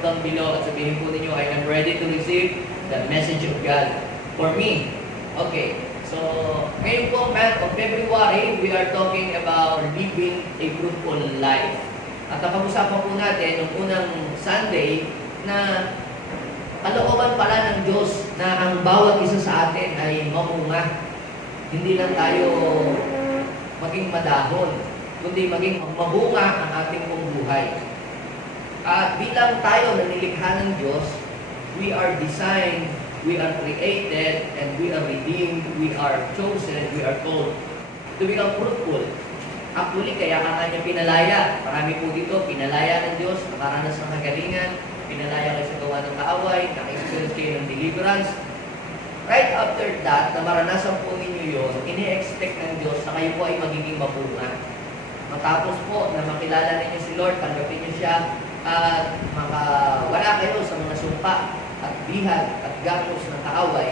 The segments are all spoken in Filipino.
comment down below at sabihin po ninyo, I am ready to receive the message of God for me. Okay, so ngayon po, month of February, we are talking about living a fruitful life. At napag-usapan po natin nung unang Sunday na kalooban pala ng Diyos na ang bawat isa sa atin ay mamunga. Hindi lang tayo maging madahon, kundi maging mabunga ang ating pong buhay. At bilang tayo na nilikha ng Diyos, we are designed, we are created, and we are redeemed, we are chosen, we are called to become fruitful. Actually, kaya ka nga niya pinalaya. Marami po dito, pinalaya ng Diyos, nakaranas ng kagalingan, pinalaya kayo sa gawa ng kaaway, naka-experience kayo ng deliverance. Right after that, na maranasan po ninyo yun, ini-expect ng Diyos na kayo po ay magiging mabunga. Matapos po na makilala ninyo si Lord, tanggapin niyo siya, at makawala kayo sa mga sumpa at bihag at gapos ng kaaway,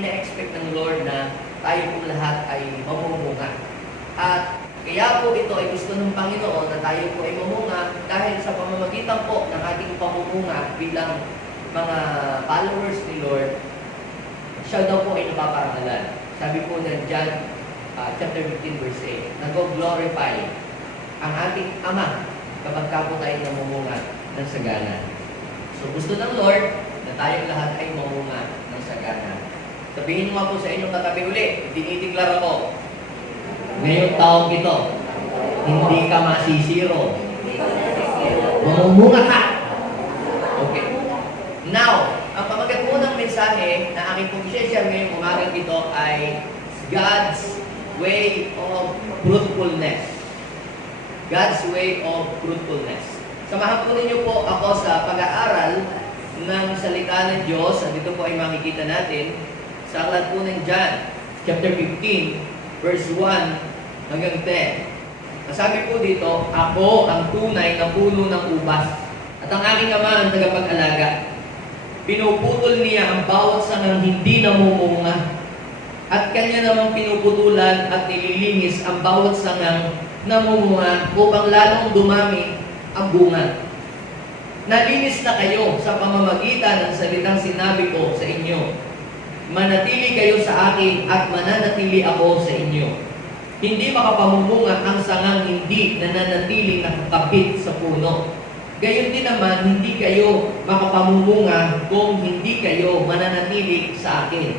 ina-expect ng Lord na tayo po lahat ay mamumunga. At kaya po ito ay gusto ng Panginoon na tayo po ay mamunga dahil sa pamamagitan po ng ating pamumunga bilang mga followers ni Lord, siya daw po ay napaparangalan. Sabi po ng John chapter 15 verse 8, nag-glorify ang ating Ama kapag po tayo namumunga ng sagana. So gusto ng Lord na tayong lahat ay mamunga ng sagana. Sabihin mo po sa inyong katabi uli, dinideklara ko, ngayong taong ito, hindi ka masisiro. Mamumunga ka. Okay. Now, ang pamagat po ng mensahe na aking pong share ngayong umagang ito ay God's way of fruitfulness. God's way of fruitfulness. Samahan po ninyo po ako sa pag-aaral ng salita ng Diyos. Dito po ay makikita natin sa aklat po ng John, chapter 15, verse 1 hanggang 10. Sabi po dito, ako ang tunay na puno ng ubas at ang aking Ama ang tagapag-alaga. Pinuputol niya ang bawat sangang hindi namumunga at kanya namang pinuputulan at nililinis ang bawat sangang namumunga upang lalong dumami ang bunga. Nalinis na kayo sa pamamagitan ng salitang sinabi ko sa inyo. Manatili kayo sa akin at mananatili ako sa inyo. Hindi makapamumunga ang sangang hindi nananatiling nakakabit sa puno. Gayon din naman, hindi kayo makapamumunga kung hindi kayo mananatili sa akin.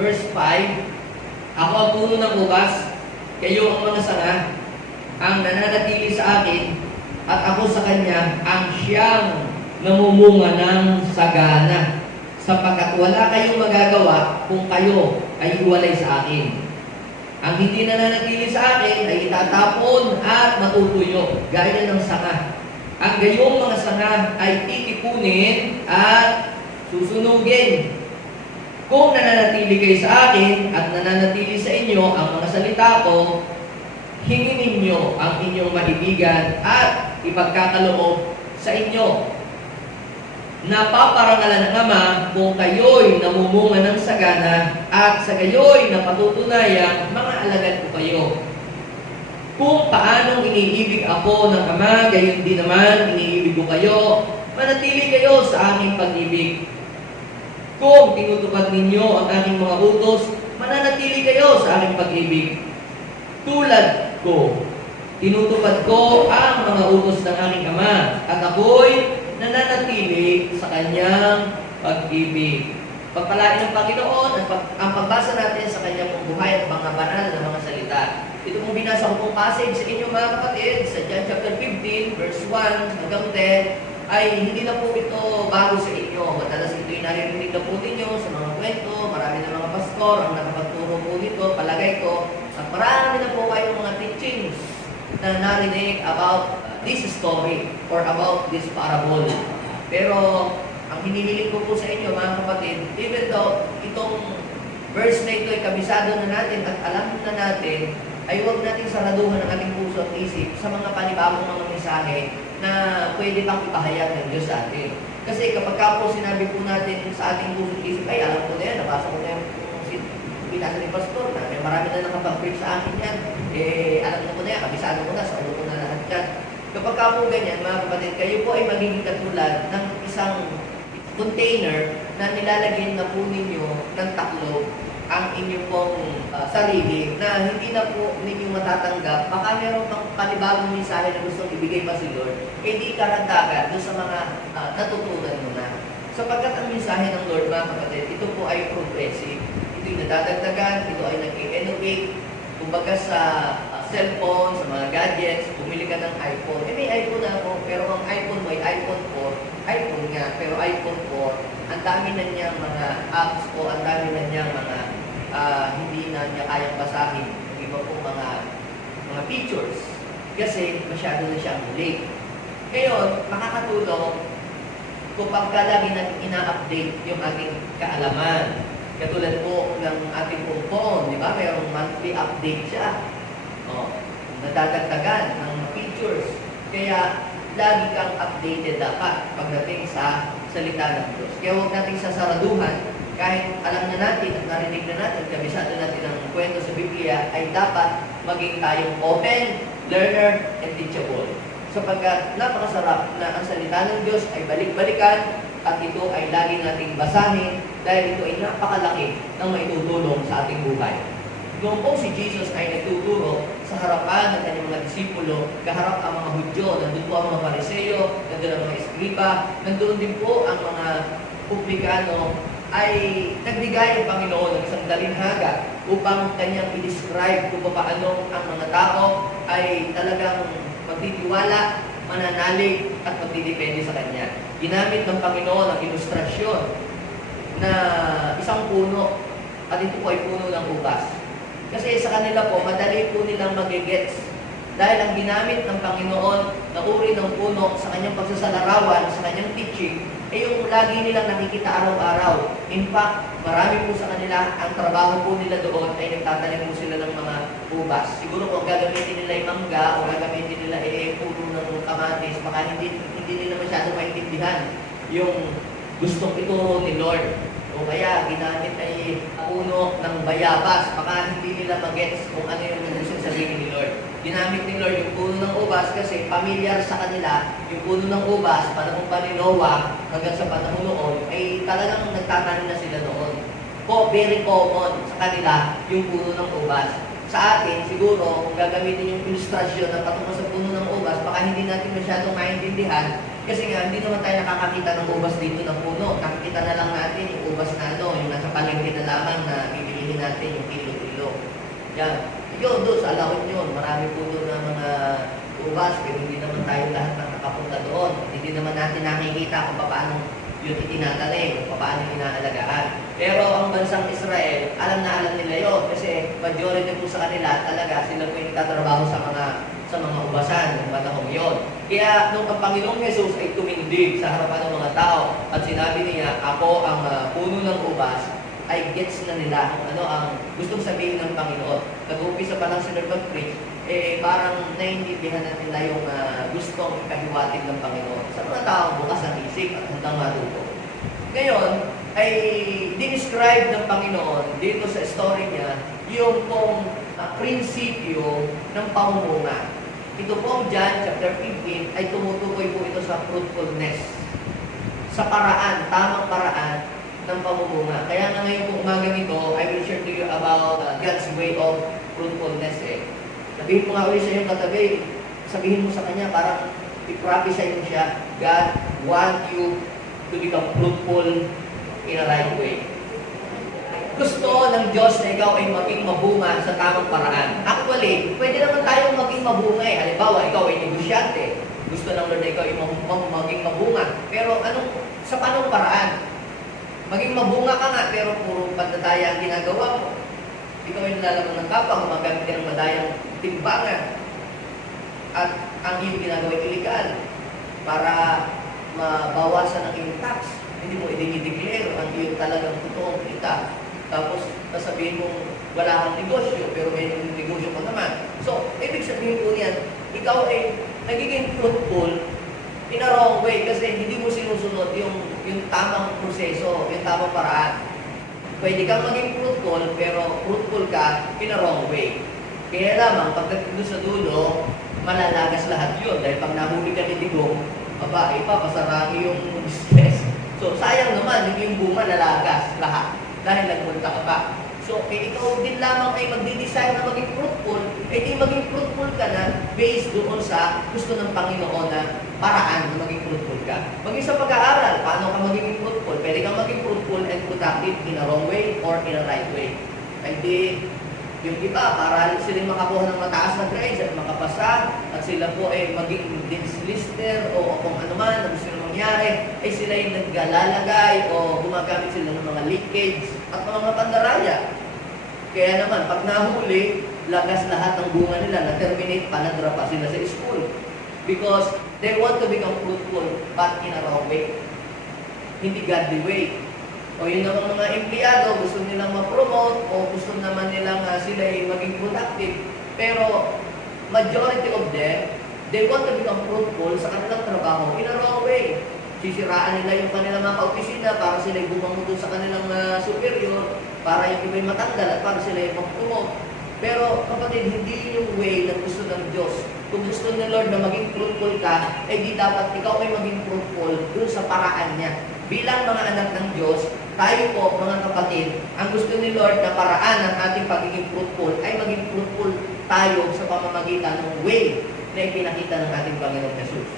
Verse 5, ako ang puno ng ubas, kayo ang mga sanga, ang nananatili sa akin, at ako sa kanya ang siyang namumunga ng sagana, sapagkat wala kayong magagawa kung kayo ay iwalay sa akin. Ang hindi nananatili sa akin ay itatapon at matutuyo, gaya ng sanga. Ang gayong mga sanga ay titipunin at susunugin. Kung nananatili kayo sa akin at nananatili sa inyo ang mga salita ko, hingin ninyo ang inyong maibigan at ipagkakaloob sa inyo. Napaparangalan ng Ama kung kayo'y namumunga ng sagana at sa kayo'y napatutunayang mga alagad ko kayo. Kung paanong iniibig ako ng Ama, gayon din naman iniibig ko kayo, manatili kayo sa aking pag-ibig. Kung tinutupad ninyo ang aking mga utos, mananatili kayo sa aking pag-ibig. Tulad ko, tinutupad ko ang mga utos ng aking Ama, at ako'y nananatili sa kanyang pag-ibig. Pagpalain ng Panginoon at ang pagbasa natin sa kanyang buhay at mga banal na mga salita. Ito pong binasa ko pong passage sa inyo mga kapatid sa John chapter 15 verse 1 hanggang 10 ay hindi na po ito bago sa inyo. Madalas ito'y naririnig na po ninyo sa mga kwento, marami na mga pastor ang nakapagturo po nito, palagay ko, at marami na po kayong mga teachings na narinig about this story or about this parable. Pero ang hinihiling ko po sa inyo mga kapatid, even though itong verse na ito ay kabisado na natin at alam na natin, ay huwag nating saraduhan ang ating puso at isip sa mga panibagong mga mensahe na pwede pang ipahayag ng Diyos sa atin. Kasi kapag po sinabi po natin sa ating puso at isip, ay alam ko na yan, nabasa ko na yung binasa ni Pastor na may marami na nakapag-preach sa akin yan, alam na ko na yan, kabisado ko na, sa ulo ko na lahat yan. Kapag po ganyan, mga kapatid, kayo po ay magiging katulad ng isang container na nilalagyan na po ninyo ng taklob ang inyong pong sarili na hindi na po ninyo matatanggap. Baka meron pang panibagong mensahe na gustong ibigay pa si Lord, eh di karagdagan doon sa mga natutunan mo na. Sapagkat ang mensahe ng Lord, mga kapatid, ito po ay progressive. Ito'y nadadagdagan, ito ay nag-innovate. Kumbaga sa cellphone, sa mga gadgets, bumili ka ng iPhone. Eh may iPhone na ako, pero ang iPhone mo ay iPhone 4. iPhone nga, pero iPhone 4, ang dami na niyang mga apps o ang dami na niyang mga hindi na niya kayang basahin yung iba pong mga features. Kasi masyado na siyang late. Ngayon, makakatulong kung pagka lagi natin ina-update yung ating kaalaman. Katulad po ng ating phone, di ba? Mayroong monthly update siya. Nadadagdagan ng features. Kaya, lagi kang updated dapat pagdating sa salita ng Diyos. Kaya huwag nating sasaraduhan. Kahit alam na natin at narinig na natin, kabisado natin ang kwento sa Biblia, ay dapat maging tayong open, learner, and teachable. Sapagkat napakasarap na ang salita ng Diyos ay balik-balikan at ito ay lagi nating basahin dahil ito ay napakalaki ng maitutulong sa ating buhay. Noong po si Jesus ay nagtuturo sa harapan ng kanyang mga disipulo, kaharap ang mga Hudyo, nandun po ang mga Pariseo, nandun ang mga Eskriba, nandun din po ang mga publikano, ay nagbigay ang Panginoon ng isang dalinhaga upang kanyang i-describe kung paano ang mga tao ay talagang magtitiwala, mananalig at magdidepende sa Kanya. Ginamit ng Panginoon ang ilustrasyon na isang puno at ito po ay puno ng ubas. Kasi sa kanila po, madali po nilang magigets dahil ang ginamit ng Panginoon na uri ng puno sa kanyang pagsasalarawan, sa kanyang teaching, ay yung lagi nilang nakikita araw-araw. In fact, marami po sa kanila, ang trabaho po nila doon ay nagtatanim po sila ng mga ubas. Siguro kung gagamitin nila yung mangga o gagamitin nila puno ng kamatis, baka hindi nila masyado maintindihan yung gustong ituro ni Lord. O kaya ginamit ay puno ng bayabas, baka hindi nila magets kung ano yung gusto sabihin ni Lord. Ginamit ni Lord yung puno ng ubas kasi familiar sa kanila yung puno ng ubas, panahon pa ni Noah hanggang sa panahon noon, ay talagang nagtatanim na sila noon. Very common sa kanila yung puno ng ubas. Sa atin, siguro, kung gagamitin yung ilustrasyon na patungkol sa puno ng ubas, baka hindi natin masyadong maintindihan kasi nga, hindi naman tayo nakakakita ng ubas dito ng puno. Nakikita na lang natin yung ubas na yung nasa palengke na lamang na bibilihin natin yung kilo-kilo. Yan. Yun, doon sa alaon yun. Marami po doon na mga ubas, pero hindi naman tayo lahat nakakapunta doon. Hindi naman natin nakikita kung paano yun itinatanim, kung paano inaalagaan. Pero ang bansang Israel, alam na alam nila yun. Kasi majority po sa kanila, talaga sila po yung nagtatrabaho sa mga ubasan ng panahon yun. Kaya nung ang Panginoong Jesus ay tumindig sa harapan ng mga tao at sinabi niya, ako ang puno ng ubas, ay gets na nila kung ano ang gustong sabihin ng Panginoon. Nag-uumpisa pa lang sila mag-preach, parang naiintindihan na nila yung gustong ikahiwatig ng Panginoon sa mga taong bukas ang isip at hanggang matuto. Ngayon, ay dinescribe ng Panginoon dito sa story niya yung pong prinsipyo ng pamumuno. Ito po, John chapter 15, ay tumutukoy po ito sa fruitfulness. Sa paraan, tamang paraan ng pamumuno. Kaya nga ngayon kung umaga nito, I will share to you about God's way of fruitfulness. Sabihin mo nga ulit sa iyong katabi, sabihin mo sa kanya, parang i-prophesy mo siya, God want you to become fruitful in a right way. Gusto ng Diyos na ikaw ay maging mabunga sa tamang paraan. Actually, pwede naman tayong maging mabunga Halimbawa, ikaw ay negosyante. Gusto ng Lord na ikaw ay maging mabunga. Pero sa panong paraan? Maging mabunga ka nga, pero puro pandataya ang ginagawa mo. Ikaw ay nalalaman ng kapwa, gumagamit ka ng madayang timbangan. At ang iyong ginagawa ay illegal para mabawasan ang iyong tax. Hindi mo i-declare ang iyong talagang totoong kita. Tapos, sasabihin mong wala kang negosyo, pero may negosyo ka naman. So, ibig sabihin po niyan, ikaw ay nagiging fruitful in a wrong way kasi hindi mo sinusunod yung tamang proseso, yung tamang paraan. Pwede kang maging fruitful, pero fruitful ka in a wrong way. Kaya lamang, pagdating doon sa dulo, malalagas lahat yun. Dahil pag nahuli ka ni Digong, papasarami yung business. So, sayang naman, yung bunga nalagas lahat dahil nagpunta ka pa. So, ikaw din lamang ay magdi-design na maging fruitful, di maging fruitful ka na based doon sa gusto ng Panginoon na paraan na maging fruitful ka. Maging sa pag-aaral, paano ka maging fruitful? Pwede kang maging fruitful and productive in a wrong way or in a right way. Hindi, yung iba, para sila makakuha ng mataas na grades at makapasa, at sila po ay maging lister o kung ano man na gusto nila mangyari, ay sila yung naglalagay o gumagamit sila ng mga leakage at mga pandaraya. Kaya naman, pag nahuli, lagas lahat ng bunga nila, na-terminate pa, nadrapa sila sa school. Because they want to become fruitful, but in a wrong way. Hindi godly way. O yun naman mga empleyado, gusto nilang ma-promote o gusto naman nilang sila ay maging productive. Pero majority of them, they want to become fruitful sa kanilang trabaho in a wrong way. Sisiraan nila yung kanilang mga ka-opisina para sila ay bumangon sa kanilang superior, para yung iba'y matanggal at para sila ay mag-promote. Pero kapatid, hindi yung way na gusto ng Diyos. Kung gusto ng Lord na maging fruitful ka, di dapat ikaw ay maging fruitful dun sa paraan niya. Bilang mga anak ng Diyos, tayo po, mga kapatid, ang gusto ni Lord na paraan ng ating pagiging fruitful ay maging fruitful tayo sa pamamagitan ng way na ipinakita ng ating Panginoon Jesus.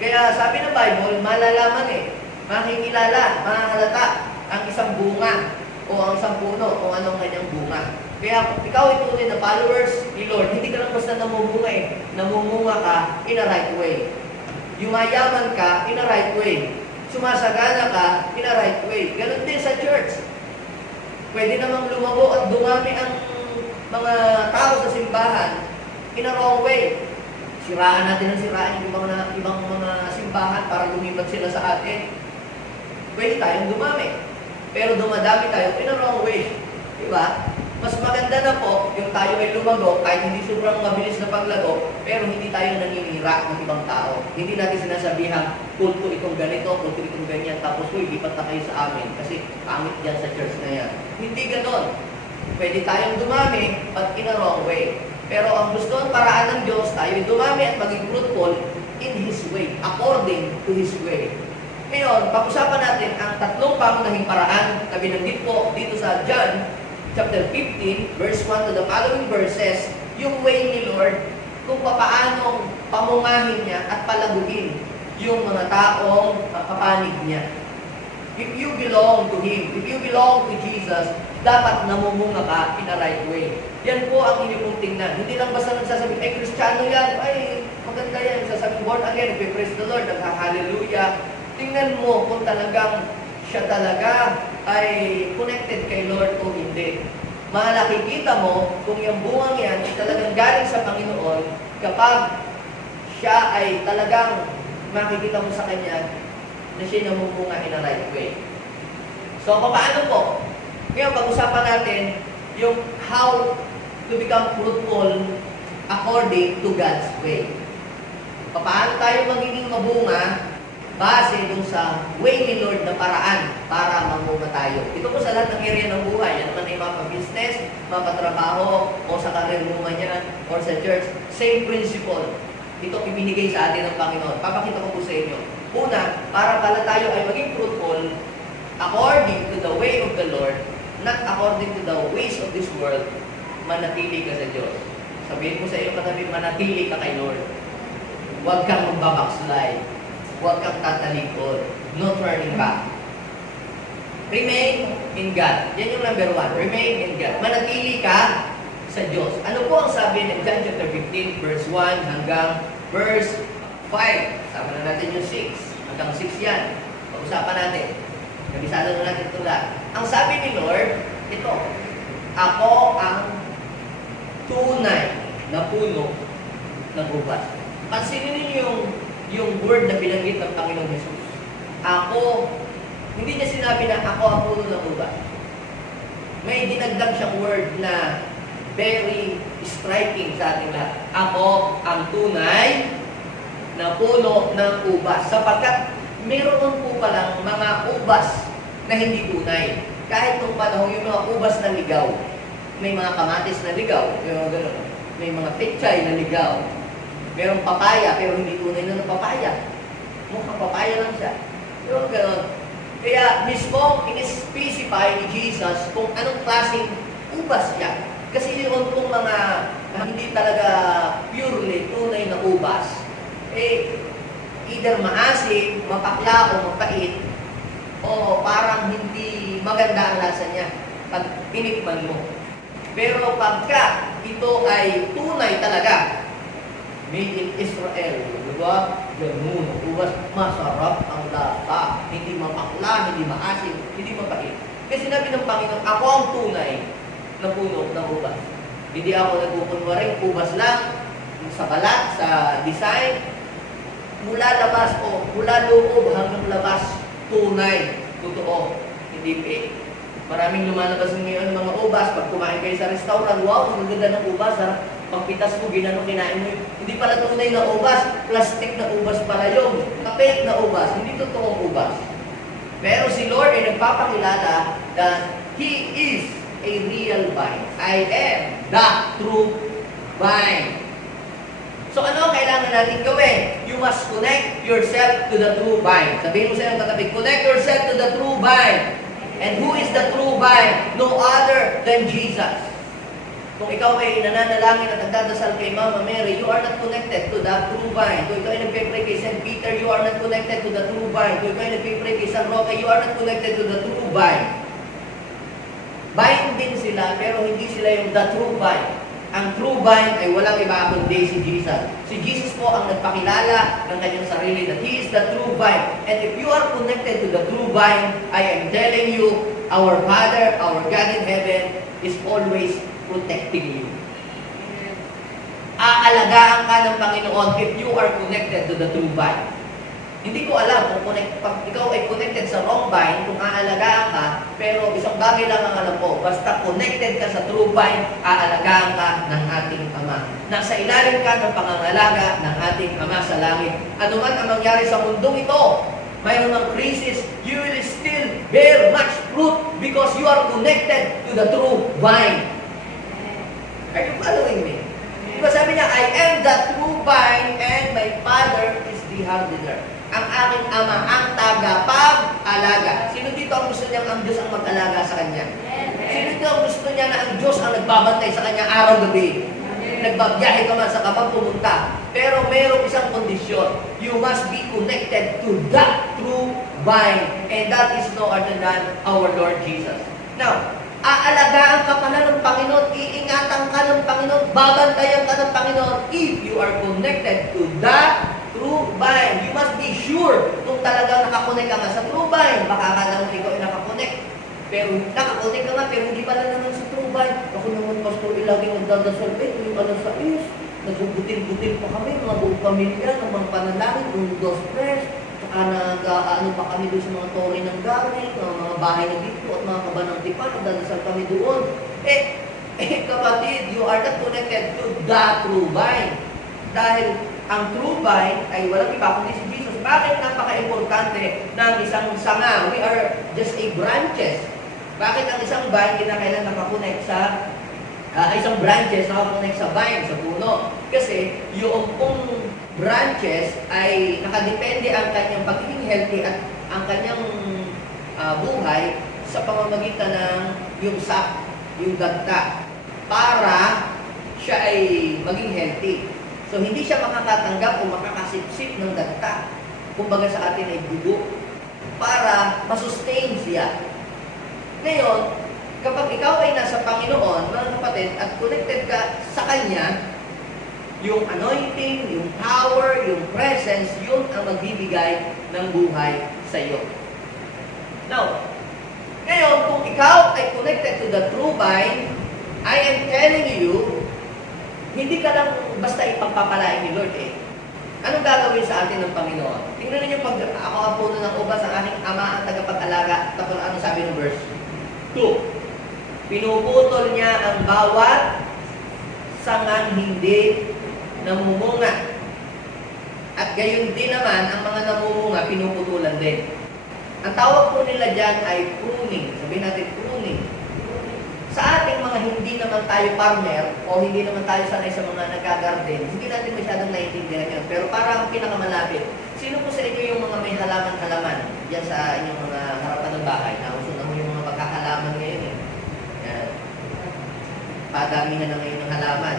Kaya sabi ng Bible, malalaman makikilala, mahahalata ang isang bunga o ang isang puno o anong kanyang bunga. Kaya ikaw tunay na followers ni Lord, hindi ka lang basta namumunga namumunga ka in a right way. Yumayaman ka in a right way. Sumasagana ka in a right way. Ganon din sa church. Pwede namang lumago at dumami ang mga tao sa simbahan in a wrong way. Siraan natin ang siraan yung ibang mga simbahan para lumipat sila sa atin. Pwede tayong dumami. Pero dumadami tayo in a wrong way. Diba? Mas maganda na po yung tayo ay lumago kahit hindi sobrang mabilis na paglago, pero hindi tayo naninira ng ibang tao. Hindi natin sinasabihan, kulto itong ganito, kulto itong ganyan, tapos lipat na kayo sa amin kasi pangit dyan sa church na yan. Hindi ganon. Pwede tayong dumami, but in a wrong way. Pero ang gusto ng paraan ng Diyos, tayo ay dumami at maging fruitful in His way, according to His way. Ngayon, pag-usapan natin ang tatlong pangunahing paraan na binanggit po dito sa John chapter 15, verse 1 to the following verses, yung way ni Lord, kung paanong pamungahin niya at palaguin yung mga taong kapanig niya. If you belong to Him, if you belong to Jesus, dapat namumunga ka in a right way. Yan po ang inyong tingnan. Hindi lang basta nagsasabi, ay Kristiyano yan, ay maganda yan, sasabi born again, if you praise the Lord, nagha-hallelujah. Tingnan mo kung talagang siya talaga ay connected kay Lord o hindi. Makikita mo kung yung bungang yan ay talagang galing sa Panginoon kapag siya ay talagang makikita mo sa Kanya na siya namumunga in a right way. So, paano po? Ngayon, pag-usapan natin yung how to become fruitful according to God's way. Paano tayo magiging mabunga base dun sa way ni Lord na paraan para mamunga tayo. Ito po sa lahat ng area ng buhay. Yan naman ay mapa-business, mapa-trabaho, o sa career mo man yan, or sa church. Same principle. Ito ibinigay sa atin ng Panginoon. Papakita ko po sa inyo. Una, para pala tayo ay maging fruitful according to the way of the Lord, not according to the ways of this world, manatili ka sa Diyos. Sabihin mo sa iyo katabi, manatili ka kay Lord. Huwag kang magbabackslide. Huwag kang tatalikod. No turning back. Remain in God. Yan yung number 1. Remain in God. Manatili ka sa Diyos. Ano po ang sabi ng John chapter 15, verse 1 hanggang verse 5? Sama na natin yung 6. Hanggang 6 yan. Pag-usapan natin. Kabisado na natin ito lahat. Ang sabi ni Lord, ito, ako ang tunay na puno ng ubas. Pansinin niyo yung word na binanggit ng Panginoong Jesus. Ako, hindi niya sinabi na ako ang puno ng ubas. May dinagdag siyang word na very striking sa ating lahat. Ako ang tunay na puno ng ubas. Sapagkat mayroon po palang mga ubas na hindi tunay. Kahit nung panahon yung mga ubas na ligaw. May mga kamatis na ligaw. May mga pechay na ligaw. Merong papaya, pero hindi tunay na ng papaya. Mukhang papaya lang siya. Pero gano'n. Kaya mismo in-specify ni Jesus kung anong klaseng ubas yan. Kasi yun kung mga hindi talaga purely tunay na ubas, either maasim, mapakla o mapait, o parang hindi maganda ang lasa niya pag tinikman mo. Pero pagka ito ay tunay talaga, made in Israel, di ba? Ganun, ubas, masarap ang lasa. Hindi mapakla, hindi maasim, hindi mapait. Kasi sinabi ng Panginoon, ako ang tunay na puno ng ubas. Hindi ako nagpupunwaring ubas lang sa balat, sa design, mula labas o mula loob hanggang labas, tunay, totoo, hindi fake. Maraming lumalabas ngayon mga ubas. Pag kumain kayo sa restaurant, wow, ang ganda ng ubas. Pagpitas mo, ginano, kinain mo. Hindi pala tunay na ubas. Plastic na ubas pala yun. Fake na ubas. Hindi totoong ubas. Pero si Lord ay nagpapakilala that He is a real vine. I am the true vine. So ano kailangan natin gawin? You must connect yourself to the true vine. Sabihin mo sa iyong katabi, connect yourself to the true vine. And who is the true vine? No other than Jesus. Kung ikaw ay nananalangin at nagdadasal kay Mama Mary, you are not connected to the true vine. Kung ikaw ay nagpipray kay St. Peter, you are not connected to the true vine. Kung ikaw ay nagpipray kay San Roque, you are not connected to the true vine. Vine din sila, pero hindi sila yung the true vine. Ang true vine ay walang iba kundi si Jesus. Si Jesus po ang nagpakilala ng kanyang sarili that He is the true vine. And if you are connected to the true vine, I am telling you, our Father, our God in heaven, is always protecting you. Aalagaan ka ng Panginoon if you are connected to the true vine. Hindi ko alam kung pag ikaw ay connected sa wrong vine, kung aalagaan ka, pero isang bagay lang ang alam ko, basta connected ka sa true vine, aalagaan ka ng ating Ama. Nasa ilalim ka ng pangangalaga ng ating Ama sa langit. Ano man ang mangyari sa mundong ito, mayroon ng crisis, you will still bear much fruit because you are connected to the true vine. Are you following me? Diba sabi niya, I am the true vine and my Father is the gardener. Ang aking Ama, ang tagapag-alaga. Sino dito ang gusto niyang ang Diyos ang mag-alaga sa kanya? Sino dito ang gusto niya na ang Diyos ang nagbabantay sa kanya araw-gabi? Nagbabiyahe ka man sa kapag pumunta. Pero mayroong isang kondisyon. You must be connected to that true vine. And that is no other than our Lord Jesus. Now, aalagaan ka pala ng Panginoon, iingatan ka ng Panginoon, babantayan ka ng Panginoon if you are connected to that true vine. You must be sure kung talagang nakakonect ka nga sa true vine. Baka akala mo ikaw ay nakakonect. Pero nakakonect ka nga, pero hindi pala naman sa true vine. Ako naman, Pastor, laging nagdadasal. Yung alas sa is, nagbubutil-butil pa kami, mga buong pamilya, ng mga panalangin, ng dos press. Saka nag-ano pa kami doon sa mga tori ng galing, mga bahay na dito, at mga kabanang tipan, nagdadasal kami doon. Kapatid, you are not connected to the true vine. Dahil ang true vine ay walang iba kundi si Jesus. Bakit napaka-importante ng isang sanga? We are just a branches. Bakit ang isang vine kinakailan nakakonect sa isang branches nakakonect sa vine, sa puno? Kasi yung branches ay nakadepende ang kanyang pagiging healthy at ang kanyang buhay sa pamamagitan ng yung sap, yung dagta, para siya ay maging healthy. So, hindi siya makakatanggap o makakasipsip ng dagta. Kumbaga sa atin ay dugo para masustain siya. Ngayon, kapag ikaw ay nasa Panginoon, mga kapatid, at connected ka sa Kanya, yung anointing, yung power, yung presence, yun ang magbibigay ng buhay sa iyo. Now, ngayon, kung ikaw ay connected to the true vine, I am telling you, hindi ka lang basta ipagpapalain ni Lord Anong gagawin sa atin ng Panginoon? Tingnan niyo pag ako ang puno ng ubas, ang aking Ama ang tagapag-alaga, tapos ano sabi ng verse 2? Pinuputol niya ang bawat sangang hindi namumunga. At gayon din naman, ang mga namumunga, pinuputulan din. Ang tawag po nila dyan ay pruning. Sabihin natin pruning. Sa ating mga hindi naman tayo farmer o hindi naman tayo sanay sa mga nagka-garden, hindi natin masyadong naiintindihan yun. Pero parang pinakamalapit, sino po sa inyo yung mga may halaman-halaman yan sa inyong mga ng bahay. Nauso na mo yung mga pagkakalaman ngayon eh. Yan. Padamihan na ngayon ng halaman.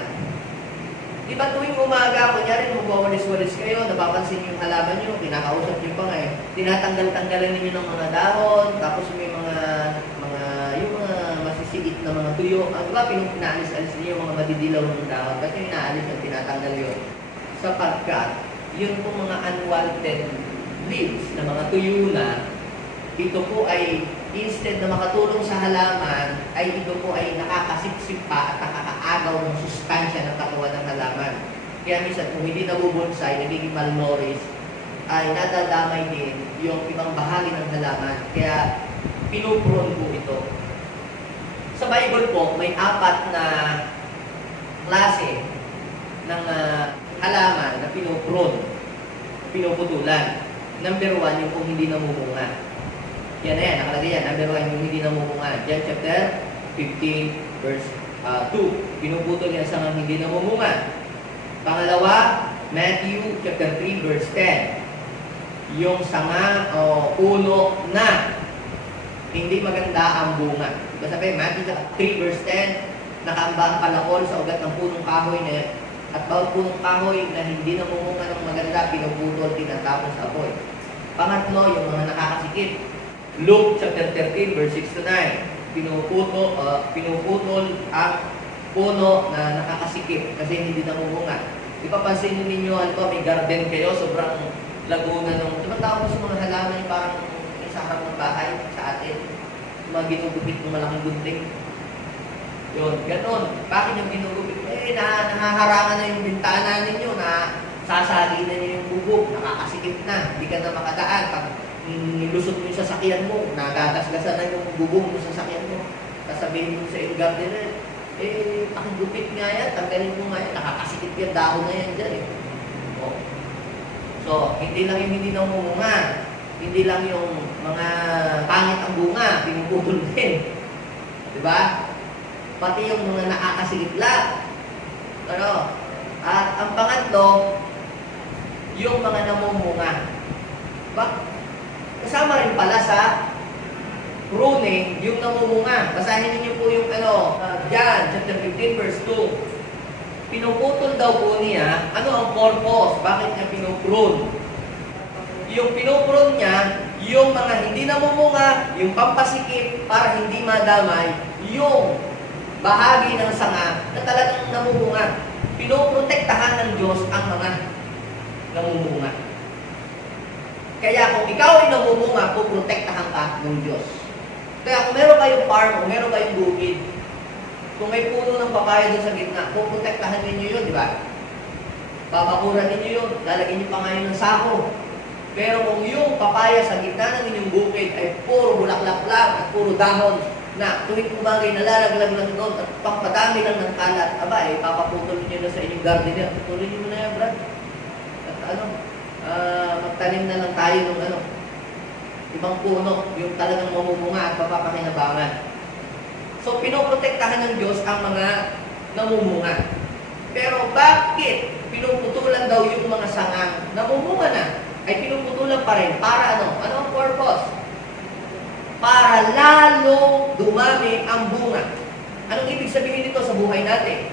Di ba tuwing umaga, kunyari magwawalis-walis kayo, napapansin yung halaman nyo, kinakausap nyo pa nga eh. Tinatanggal-tanggalan ninyo ng mga dahon, tapos may yung mga masisiit na mga tuyo. Di ba, pinaalis-alis niyo yung mga madidilaw ng dahon, kasi inaalis at tinatanggal yun. Sapagkat, yun po mga unwanted leaves na mga tuyo na, ito po ay instead na makatulong sa halaman, ay ito po ay nakakasipsip pa at nakakaagaw ng sustansya ng katawan ng halaman. Kaya minsan kung hindi nabubonsay, nagiging malnourished, ay nadadamay din yung ibang bahagi ng halaman. Kaya pinupron po ito. Sa Bible po, may 4 na klase ng halaman na pinuputulan. Number 1, yung kung hindi namumunga. Yan na yan, nakalagay yan. Number 1, yung hindi namumunga. John chapter 15, verse 2. Pinuputol yan sa mga hindi namumunga. Pangalawa, Matthew chapter 3, verse 10. Yung sanga o puno na hindi maganda ang bunga. Diba sabi, Matthew 3, verse 10, nakaamba ang palakol sa ugat ng punong kahoy na at bawat punong kahoy na hindi namumunga ng maganda, pinuputol, tinatapon sa apoy. Pangatlo, yung mga nakakasikip. Luke chapter 13, verse 6 to 9. Pinuputol ang puno na nakakasikip kasi hindi namumunga. Ipapansin ninyo, may garden kayo, sobrang laguna nung, tumatawag sa mga halaman yung parang sa harap ng bahay sa atin. Mga ginugupit ng malaking gunting. Yun, ganun. Bakit yung ginugupit? Nahaharangan na yung bintana ninyo, na sasali na niyo yung bubog, nakakasikip na, hindi ka na makadaan. Pag nilusot mo yung sasakyan mo, nagagasgasan na yung bubong mo sa sasakyan mo. Sasabihin mo sa yung gardener, pakigupit nga yan, tanggalin mo nga yan, nakakasikip yung dahon na yan dyan eh. Oh. So, hindi lang yung hindi namumunga, hindi lang yung mga pangit ang bunga, pinuputol din. Diba? Pati yung mga nakakasikip lang. Ano? At ang pangatlo, yung mga namumunga. Kasama rin pala sa pruning, yung namumunga. Basahin niyo po yung John chapter 15 verse 2. Pinuputol daw po niya, ano ang purpose? Bakit niya pinuprune? Yung pinuprune niya, yung mga hindi namumunga, yung pampasikip para hindi madamay, yung bahagi ng sanga na talagang namumunga. Pinoprotektahan ng Diyos ang mga namumunga. Kaya kung ikaw ay namumunga, puprotektahan ka ng Diyos. Kaya kung meron kayong farm o meron kayong bukid, kung may puno ng papaya doon sa gitna, puprotektahan ninyo yun, di ba? Babakuran ninyo yun, lalagyan nyo pa ngayon ng sako. Pero kung yung papaya sa gitna ng inyong bukid ay puro bulaklak lang at puro dahon, na tuwing umagay nalalaglag lang doon at pangpadami lang ng kalat, papaputol niyo na sa inyong garden. Putulin niyo na yan, Brad. At magtanim na lang tayo ng ibang puno, yung talagang mamumunga at papapakinabangan. So, pinoprotektahan ng Diyos ang mga namumunga. Pero bakit pinuputulan daw yung mga sangang namumunga na? Ay pinuputulan pa rin. Para ano? Ano ang purpose? Para lalo dumami ang bunga. Anong ibig sabihin nito sa buhay natin?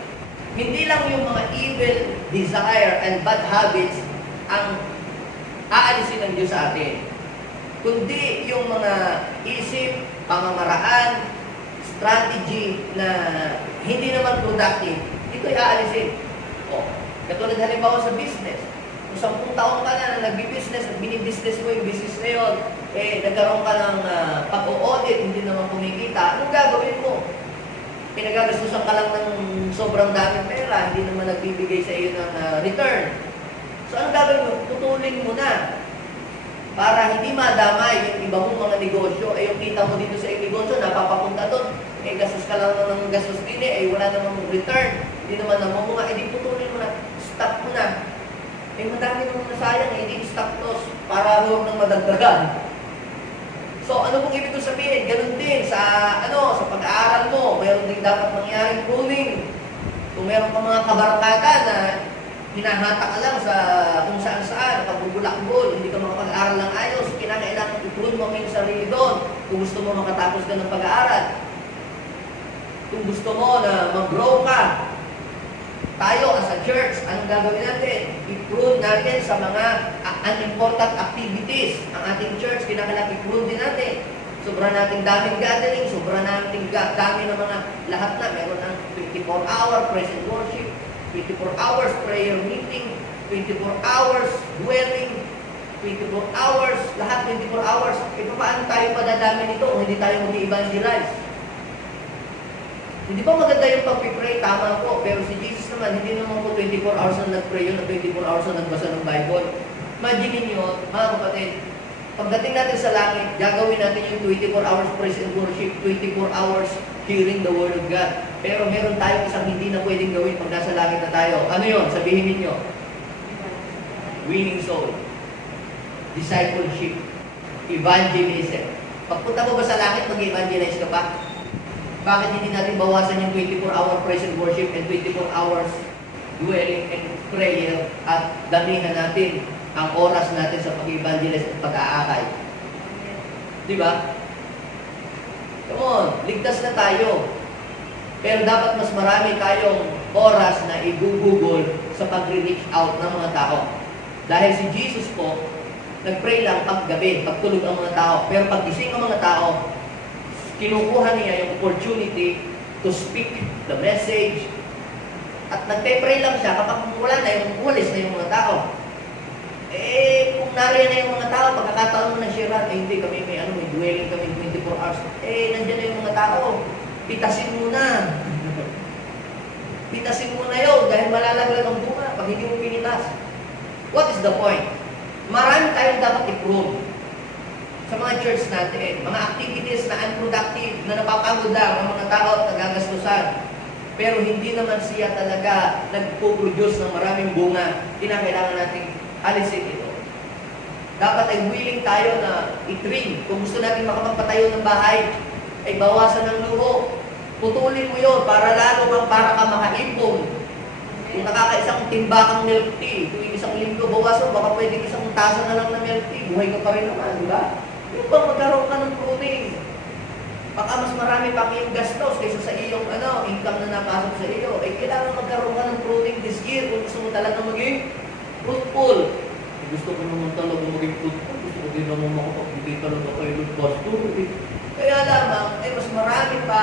Hindi lang yung mga evil desire and bad habits ang aalisin ng Diyos sa atin, kundi yung mga isip, pamamaraan, strategy na hindi naman productive, ito'y aalisin. Katulad halimbawa sa business. Kung 10 taon ka na nagbi-business at bini-business mo yung business na yun, nagkaroon ka ng pag-audit, hindi naman kumikita, anong gagawin mo? Pinagagastusan ka lang ng sobrang daming pera, hindi naman nagbibigay sa iyo ng return. So, anong gagawin mo? Putulin mo na. Para hindi madamay yung iba mong mga negosyo, yung kita mo dito sa iyong negosyo, napapapunta doon, gastos ka lang ng gastos din wala namang return, hindi naman namumunga, di putulin mo na, stop mo na. Madami namang nasayang, hindi stop loss, para huwag nang madagdagan. So, ano pong ibig sabihin? Ganun din sa pag-aaral mo, mayroon din dapat mangyaring pruning. Kung mayroon pa mga kabarkada na hinahata ka lang sa kung saan-saan, nakabubulakbol, hindi ka makapag-aaral ng ayos, kinakailangan i-prune mo yung sarili doon. Kung gusto mo makatapos ka ng pag-aaral, kung gusto mo na mag-grow ka, tayo as a church, anong gagawin natin? I-prune natin sa mga unimportant activities. Ang ating church, kinakalaki i-prune din natin. Sobra nating daming gathering, sobra nating dami ng mga lahat na. Meron ng 24-hour praise and worship, 24 hours prayer meeting, 24 hours dwelling, 24 hours, lahat 24 hours. E paano tayo padadami nito kung hindi tayo mag-evangelize? Hindi ba maganda yung pag-pray? Tama po. Pero si Jesus naman, hindi naman po 24 hours na nag-pray yun, 24 hours na nagbasa ng Bible. Imagine niyo, mga kapatid, pagdating natin sa langit, gagawin natin yung 24 hours praise and worship, 24 hours hearing the Word of God. Pero meron tayong isang hindi na pwedeng gawin pag nasa langit na tayo. Ano yun? Sabihin ninyo. Winning soul. Discipleship. Evangelism. Pagpunta mo ba sa langit, mag-evangelize ka pa? Bakit hindi natin bawasan yung 24-hour praise and worship and 24 hours dwelling and prayer at damihan natin ang oras natin sa pag-evangelize at pag-aakay? Di ba? Come on, ligtas na tayo. Pero dapat mas marami tayong oras na igugugol sa pag-reach out ng mga tao. Dahil si Jesus po, nag-pray lang paggabi, pagtulog ang mga tao. Pero pag gising ang mga tao, kinukuha niya yung opportunity to speak the message. At nagpe-pray lang siya kapag wala na yung ulis na yung mga tao. Kung nariyan na yung mga tao, pagkakataon mo na share, hindi kami may dwelling kami 24 hours. Nandiyan na yung mga tao. Pitasin mo na. Pitasin mo na yun dahil malalaglag ang bunga pag hindi mo pinitas. What is the point? Marami tayong dapat i-prove sa mga church natin, mga activities na unproductive, na napapagod lang ang mga tao at nagagastusan. Pero hindi naman siya talaga nagpo-produce ng maraming bunga. Kinakailangan natin alisin ito. Dapat ay willing tayo na i-trim. Kung gusto natin makapagpatayo ng bahay, ay bawasan ng luho. Putulin mo yun para lalo para ka makaimpong. Kung nakakaisang timbakang milk tea, tuwing isang linggo, bawasan, baka pwedeng isang tasa na lang na milk tea, buhay ka pa rin naman, di ba? Yung bang magkaroon ka ng pruning? Baka mas marami pang iyong gastos kaysa sa iyong income na napasok sa iyo. Kailangan magkaroon ka ng pruning this year kung gusto mo talaga maging fruitful. Gusto ko naman talaga maging fruitful. Gusto ko din naman makapagbigay talaga kayo ng pastor. Kaya lamang, mas marami pa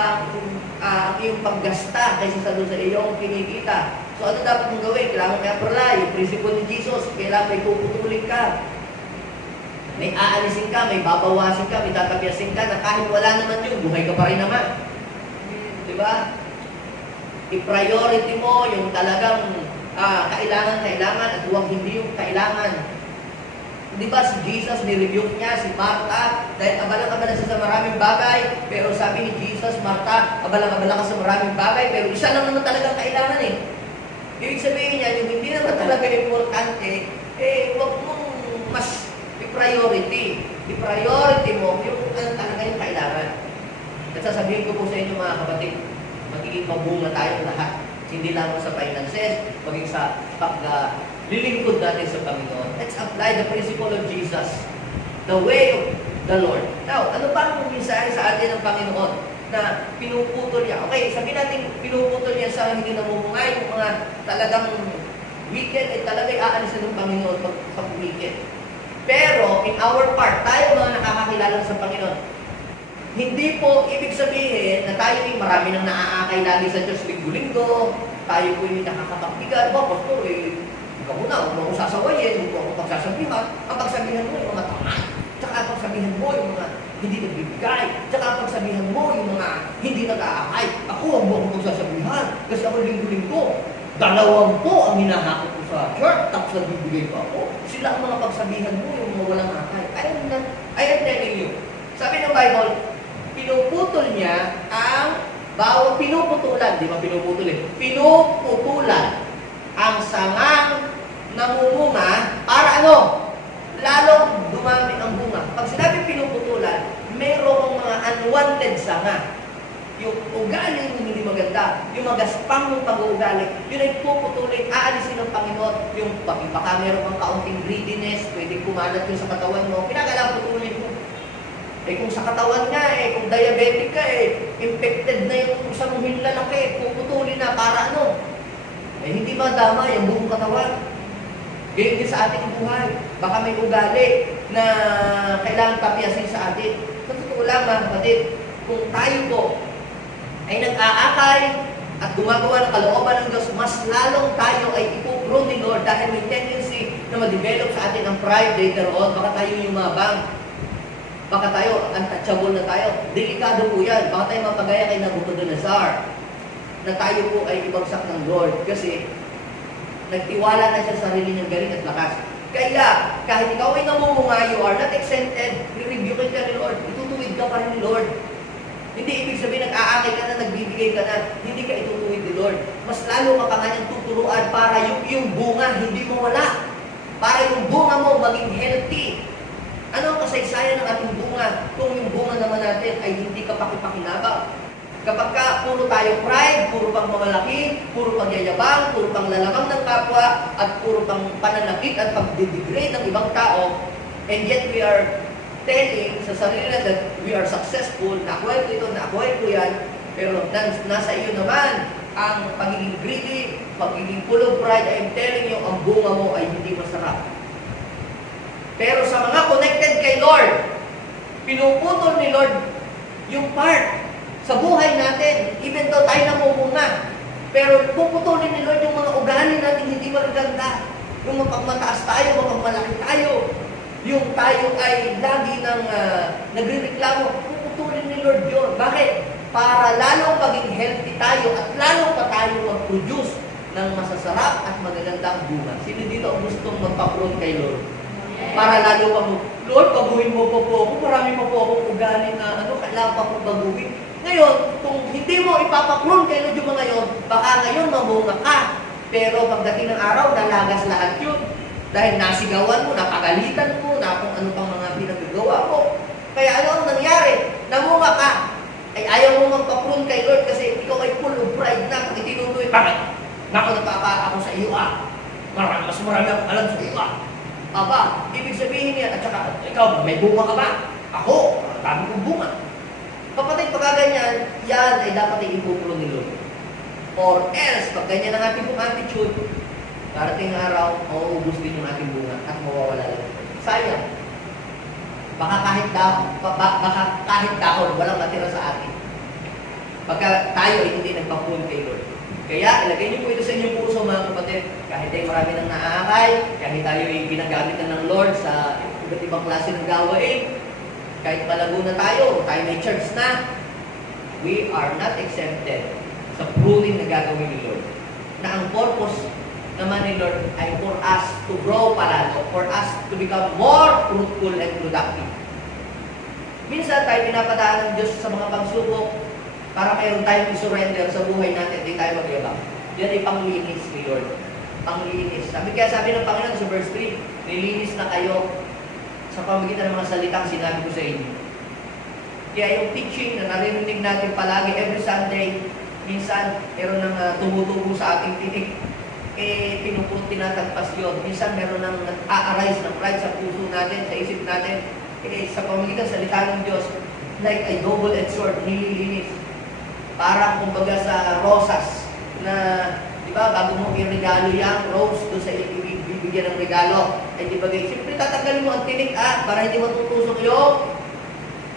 ang iyong paggasta kaysa sa doon sa iyong kinikita. So ano dapat mong gawin? Kailangan may apply. Yung principle ni Jesus, kailangan may puputulin ka. May aalisin ka, may babawasin ka, may tatapiasin ka, na kahit wala naman yun, buhay ka pa rin naman. Diba? I-priority mo yung talagang kailangan at huwag hindi yung kailangan. Di ba si Jesus, ni-rebuke niya si Martha dahil abalang-abala siya sa maraming bagay, pero sabi ni Jesus, Martha, abalang-abala ka sa maraming bagay, pero isa lang naman talagang kailangan eh. Ibig sabihin niya, yung hindi naman talaga importante, huwag mong mas i-priority. I-priority mo yung ano talaga yung kailangan. At sasabihin ko po sa inyo mga kapatid, magiging mabunga tayong lahat. Hindi lang sa finances, maging sa paglilingkod natin sa Panginoon. Let's apply the principle of Jesus, the way of the Lord. Now, ano pa ang mensahe sa atin ng Panginoon na pinuputol niya? Okay, sabihin natin pinuputol niya sa hindi namumungay, yung mga talagang wicked, talagang aalisin ng Panginoon pag wicked. Pero, in our part, tayo mga nakakakilala sa Panginoon, hindi po ibig sabihin na tayo ay marami nang naaakay lagi sa Diyos linggo-linggo, tayo po yung nakakapagbigan. Pastor, ikaw muna, huwag mo akong sasawayin, huwag mo akong pagsasabihan. Ang pagsabihan mo yung mga tama, tsaka ang pagsabihan mo yung mga hindi nagbibigay, tsaka ang pagsabihan mo yung mga hindi nag-aakay. Ako, huwag mo akong pagsasabihan, kasi ako linggo-linggo. 2 po ang hinahakot ko sa church, tapos nagbibigay pa ako. Sila ang mga pagsabihan mo yung mga walang akay. I am telling you, sabi ng Bible, pinuputol niya ang pinuputulan, di ba pinuputol eh? Pinuputulan ang sangang namumunga para ano? Lalong dumami ang bunga. Pag sinabi pinuputulan, mayroong mga unwanted sanga. Yung ugali yung hindi maganda, yung magaspang ng pag-uugali, yun ay puputulin, aalisin ng Panginoon. Yung baka meron kang kaunting greediness, pwedeng kumalat yun sa katawan mo, pinagalang putulin mo. Eh kung sa katawan nga kung diabetic ka infected na yung isang hinlalaki, puputulin na para ano? Hindi madama yung buong katawan. Ganyan din sa ating buhay. Baka may ugali na kailangan tapiasin sa atin. Sa totoo lang mga kapatid, kung tayo po ay nag-aakay at gumagawa ng kalooban ng Diyos, mas lalong tayo ay ipuprune ni Lord dahil may tendency na ma-develop sa atin ang pride later on. Baka tayo yumabang. Baka tayo, untouchable na tayo. Delikado po yan. Baka tayo mapagaya kay Nabucodonosor na tayo po ay ibagsak ng Lord kasi nagtiwala na siya sa sarili niyang galing at lakas. Kaya, kahit ikaw ay namumunga, you are not exempted, re-rebuke ka ni Lord, itutuwid ka pa rin ni Lord. Hindi ibig sabihin nag-aakay ka na, nagbibigay ka na, hindi ka itutuwid ni Lord. Mas lalo ka pa nga niyang tuturuan para yung bunga hindi mo wala. Para yung bunga mo maging healthy. Ano ang kasaysayan ng ating bunga kung yung bunga naman natin ay hindi kapakipakinabang? Kapag ka puro tayo pride, puro pang mamalaki, puro pang yayabang, puro pang lalamang ng kapwa, at puro pang pananakit at pag-degrade ng ibang tao, and yet we are telling sa sarili na that we are successful, nakuha ko ito, nakuha ko yan, pero nasa iyo naman ang pagiging greedy, pagiging full of pride. I am telling you, ang bunga mo ay hindi masarap. Pero sa mga connected kay Lord, pinuputol ni Lord yung part sa buhay natin, even though tayo namumunga. Pero puputulin ni Lord yung mga ugali natin hindi magaganda. Yung mapagmataas tayo, mapagmalaki tayo. Yung tayo ay lagi nang nagre-reklamo, puputulin ni Lord yun. Bakit? Para lalong maging healthy tayo at lalong pa tayo mag-produce ng masasarap at magagandang bunga. Sino dito ang gustong magpa-prune kay Lord? Para lalo pa mo, Lord, baguhin mo po ako, marami pa po akong ugali na kailangan pa po baguhin. Ngayon, kung hindi mo ipapaprune kay Lord yung mga yun, baka ngayon mamunga ka. Pero pagdating ng araw, nalagas lahat yun. Dahil nasigawan mo, napagalitan mo, na kung ano pang mga pinagagawa mo. Kaya ano ang nangyari? Namunga ka. Ay ayaw mo magpaprune kay Lord kasi ikaw ay full of pride na. Kung itinutuloy, bakit? Naku, napapa ako sa iyo mas marami akong alam sa iyo Aba, ibig sabihin niya, at saka, ikaw, may bunga ka ba? Ako, dami kong bunga. Kapatid, pagka ganyan, yan ay dapat ay ipupulo ni Lord. Or else, pag ganyan ang ating pong attitude, darating araw, mauubos din yung ating bunga at mawawala lang. Sayang. Baka kahit dahon, walang matira sa atin. Pagka tayo ay hindi nagpapulo kay Lord. Kaya, ilagay niyo po ito sa inyong puso mga kapatid. Kahit tayo marami nang naaakay, kahit tayo ay ginagamit na ng Lord sa iba't ibang klase ng gawain, kahit palago na tayo may church na, we are not exempted sa pruning na gagawin ni Lord. Na ang purpose naman ni Lord ay for us to grow palalo, for us to become more fruitful and productive. Minsan tayo pinapadaan ng Diyos sa mga pagsubok para mayroon tayong i-surrender sa buhay natin, hindi tayo magyabang. Yan ay panglinis ni Lord. Panglinis. Sabi ng Panginoon sa verse 3, nilinis na kayo sa pamamagitan ng mga salitang sinabi ko sa inyo. Kaya yung teaching na narinig natin palagi every Sunday, minsan meron ng tumutubo sa ating tinig, tinatagpas yun. Minsan meron ng nag-a-arise ng pride sa puso natin, sa isip natin, sa pamamagitan ng salita ng Diyos, like a double-edged sword, nililinis. Parang kumbaga sa rosas na, di ba, bago mo i-regalo yung rose doon sa ibibigyan ng regalo, ay di ba guys, siyempre tatanggalin mo ang tinik para hindi matutusok yung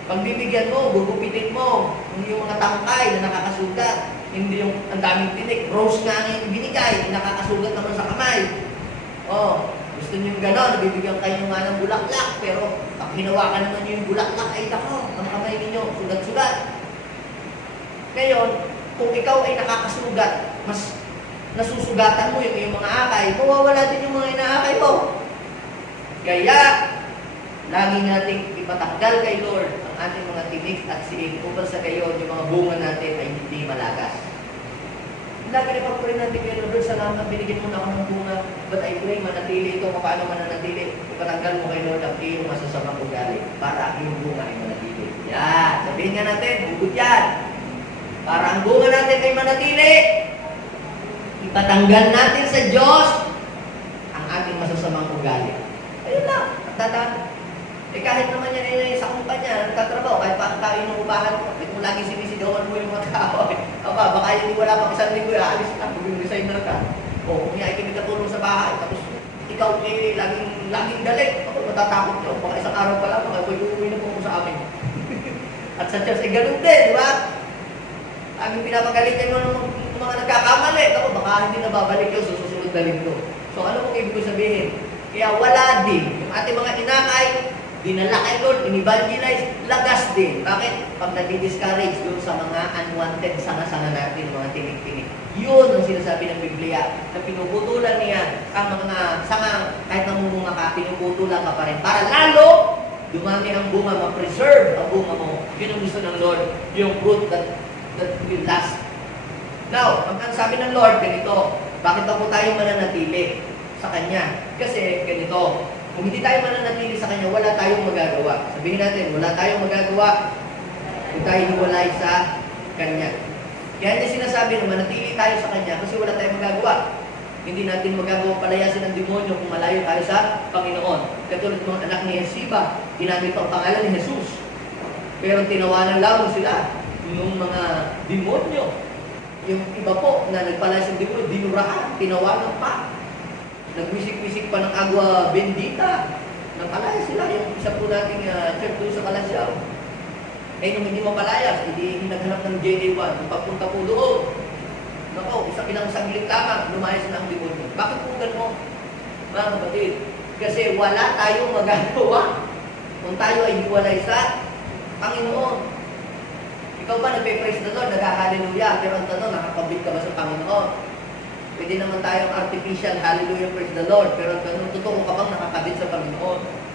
pagbibigyan mo, gugupitin mo, yung mga tangkay na nakakasugat, hindi yung ang daming tinik, rose nga ang ibinigay, nakakasugat naman sa kamay. Gusto niyo yung gano'n, nabibigyan kayo nga ng bulaklak, pero pag hinawakan naman niyo yung bulaklak, ay nako, ang kamay ninyo, sugat-sugat. Ngayon, kung ikaw ay nakakasugat, mas nasusugatan mo yung iyong mga akay, mawawala din yung mga inaakay mo. Kaya, lagi nating ipatanggal kay Lord ang ating mga tinik at siig upang sa gayon yung mga bunga natin ay hindi malagas. Lagi na pag-pray natin kay Lord, salamat, binigyan mo na ako ng bunga, but I pray, manatili ito, paano mananatili? Ipatanggal mo kay Lord ang iyong masasamang ugali para ang iyong bunga ay manatili. Yan, sabihin nga natin, hugot yan. Para ang bunga natin ay manatili, ipatanggal natin sa Diyos ang ating masasamang ugali. Ayun lang, at kahit naman yan ay sa kumpanya, nagtatrabaho lagi ng upahan mo. Kung lagi sinisigawan mo yung mga tao. Aba, baka hindi wala pang isang linggo, aalis ka, mag-resigner ka. O kung nga ikimig katulong sa bahay, tapos ikaw laging galit. Ako, matatakot nyo. Baka isang araw pa lang, baka uuwi na po sa amin. At sa church, ganun din, di ba? Laging pinapagalitan mo ng mga nagkakamali. Ako, baka hindi na babalik yun sa susunod na linggo. So, ano pong ibig ko sabihin? Kaya wala din. Yung ating mga inakay, dinala kay Lord, in-evangelize, lagas din. Bakit? Pag nadi-discourage doon sa mga unwanted sanga-sanga natin, mga tinig-tinig. Yun ang sinasabi ng Biblia, na pinuputulan niya ang mga sanga, kahit namumunga ka, pinuputulan ka pa rin. Para lalo, dumami ang bunga, ma-preserve ang bunga mo. Yun ang gusto ng Lord, yung fruit that will last. Now, ang sabi ng Lord, ganito, bakit ako tayo mananatili sa Kanya? Kasi ganito, kung hindi tayo mananatili sa Kanya, wala tayong magagawa. Sabihin natin, wala tayong magagawa kung tayo hiwalay sa Kanya. Kaya niya sinasabi na manatili tayo sa Kanya kasi wala tayong magagawa. Hindi natin magagawa palayasin ng demonyo kung malayo tayo sa Panginoon. Katulad ng mga anak ni Hesiba, ginamit ang pangalan ni Jesus. Pero tinawanan lamang sila ng mga demonyo. Yung iba po na nagpalayas ng demonyo, dinuraan, tinawanan pa. Nagwisik-wisik pa ng agwa bendita. Nagpalayas sila. Yung isa po nating church doon sa Kalasyaw. Eh, nung hindi mapalayas, hindi naghanap ng JD1. Nung pagpunta po doon, nako, ilang saglit lamang, lumayas na ang demonyo. Bakit po gano'n? Mga kapatid, kasi wala tayong magagawa kung tayo ay hiwalay sa Panginoon. Ikaw ba nagpe-praise the Lord, nag-hallelujah, pero ang tanong, nakakabit ka ba sa Panginoon? Pwede naman tayong artificial, hallelujah, praise the Lord, pero ang tanong, totoo ka bang nakakabit sa Panginoon?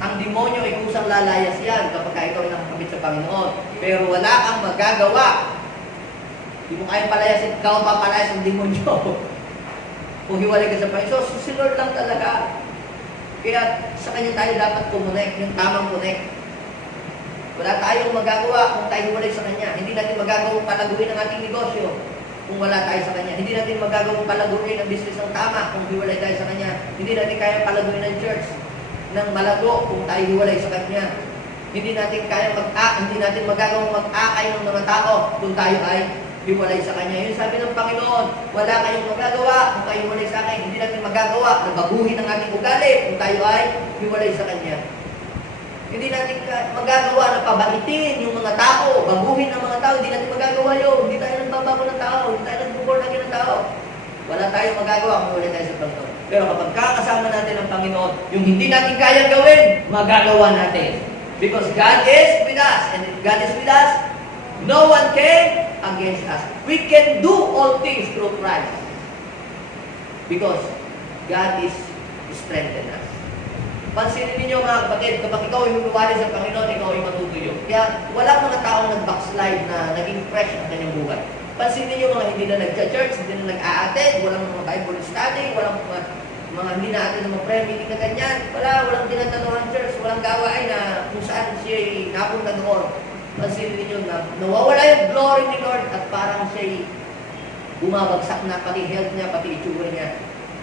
Ang demonyo ay kusang lalayas yan kapag ikaw ay nakakabit sa Panginoon. Pero wala kang magagawa. Hindi mo kaya palayasin, ikaw pa palayas ang demonyo. Kung hiwalay ka sa Panginoon, so si Lord lang talaga. Kaya sa Kanya tayo dapat kumonek, yung tamang connect. Wala tayong magagawa kung tayo hiwalay sa Kanya. Hindi natin magagawang palaguin ang ating negosyo kung wala tayo sa Kanya. Hindi natin magagawang palaguin ang business ng tama kung hiwalay tayo sa Kanya. Hindi natin kaya palaguin ang church ng malago kung tayo hiwalay sa Kanya. Hindi natin kaya hindi natin magagawang mag-akay ng mga tao kung tayo ay hiwalay sa Kanya. Yun sabi ng Panginoon, wala kayong magagawa kung tayo hiwalay sa akin. Hindi natin magagawa na baguhin ang ating ugali kung tayo ay hiwalay sa Kanya. Hindi natin magagawa na pabaitin yung mga tao, baguhin ang mga tao. Hindi natin magagawa yun. Hindi tayo nagbabago ng tao. Hindi tayo nagbuborn again ng tao. Wala tayong magagawa kung wala tayo sa Panginoon. Pero kapag kakasama natin ang Panginoon, yung hindi natin kayang gawin, magagawa natin. Because God is with us. And if God is with us, no one can against us. We can do all things through Christ. Because God is strengthening us. Pansinin ninyo mga kapatid, kapag ikaw ay humiwalay sa Panginoon, ikaw ay matutuyo. Kaya wala mga taong nag-backslide na naging fresh ang kanyang buhay. Pansinin ninyo mga hindi na nag-church, hindi na nag-a-attend, walang mga Bible study, walang mga hindi na atin na mag-prayer meeting na ganyan. Walang tinatanungan church, walang gawain na kung saan siya napunta doon. Pansinin ninyo na nawawala yung glory ni Lord at parang siya bumabagsak na pati health niya, pati itsura niya.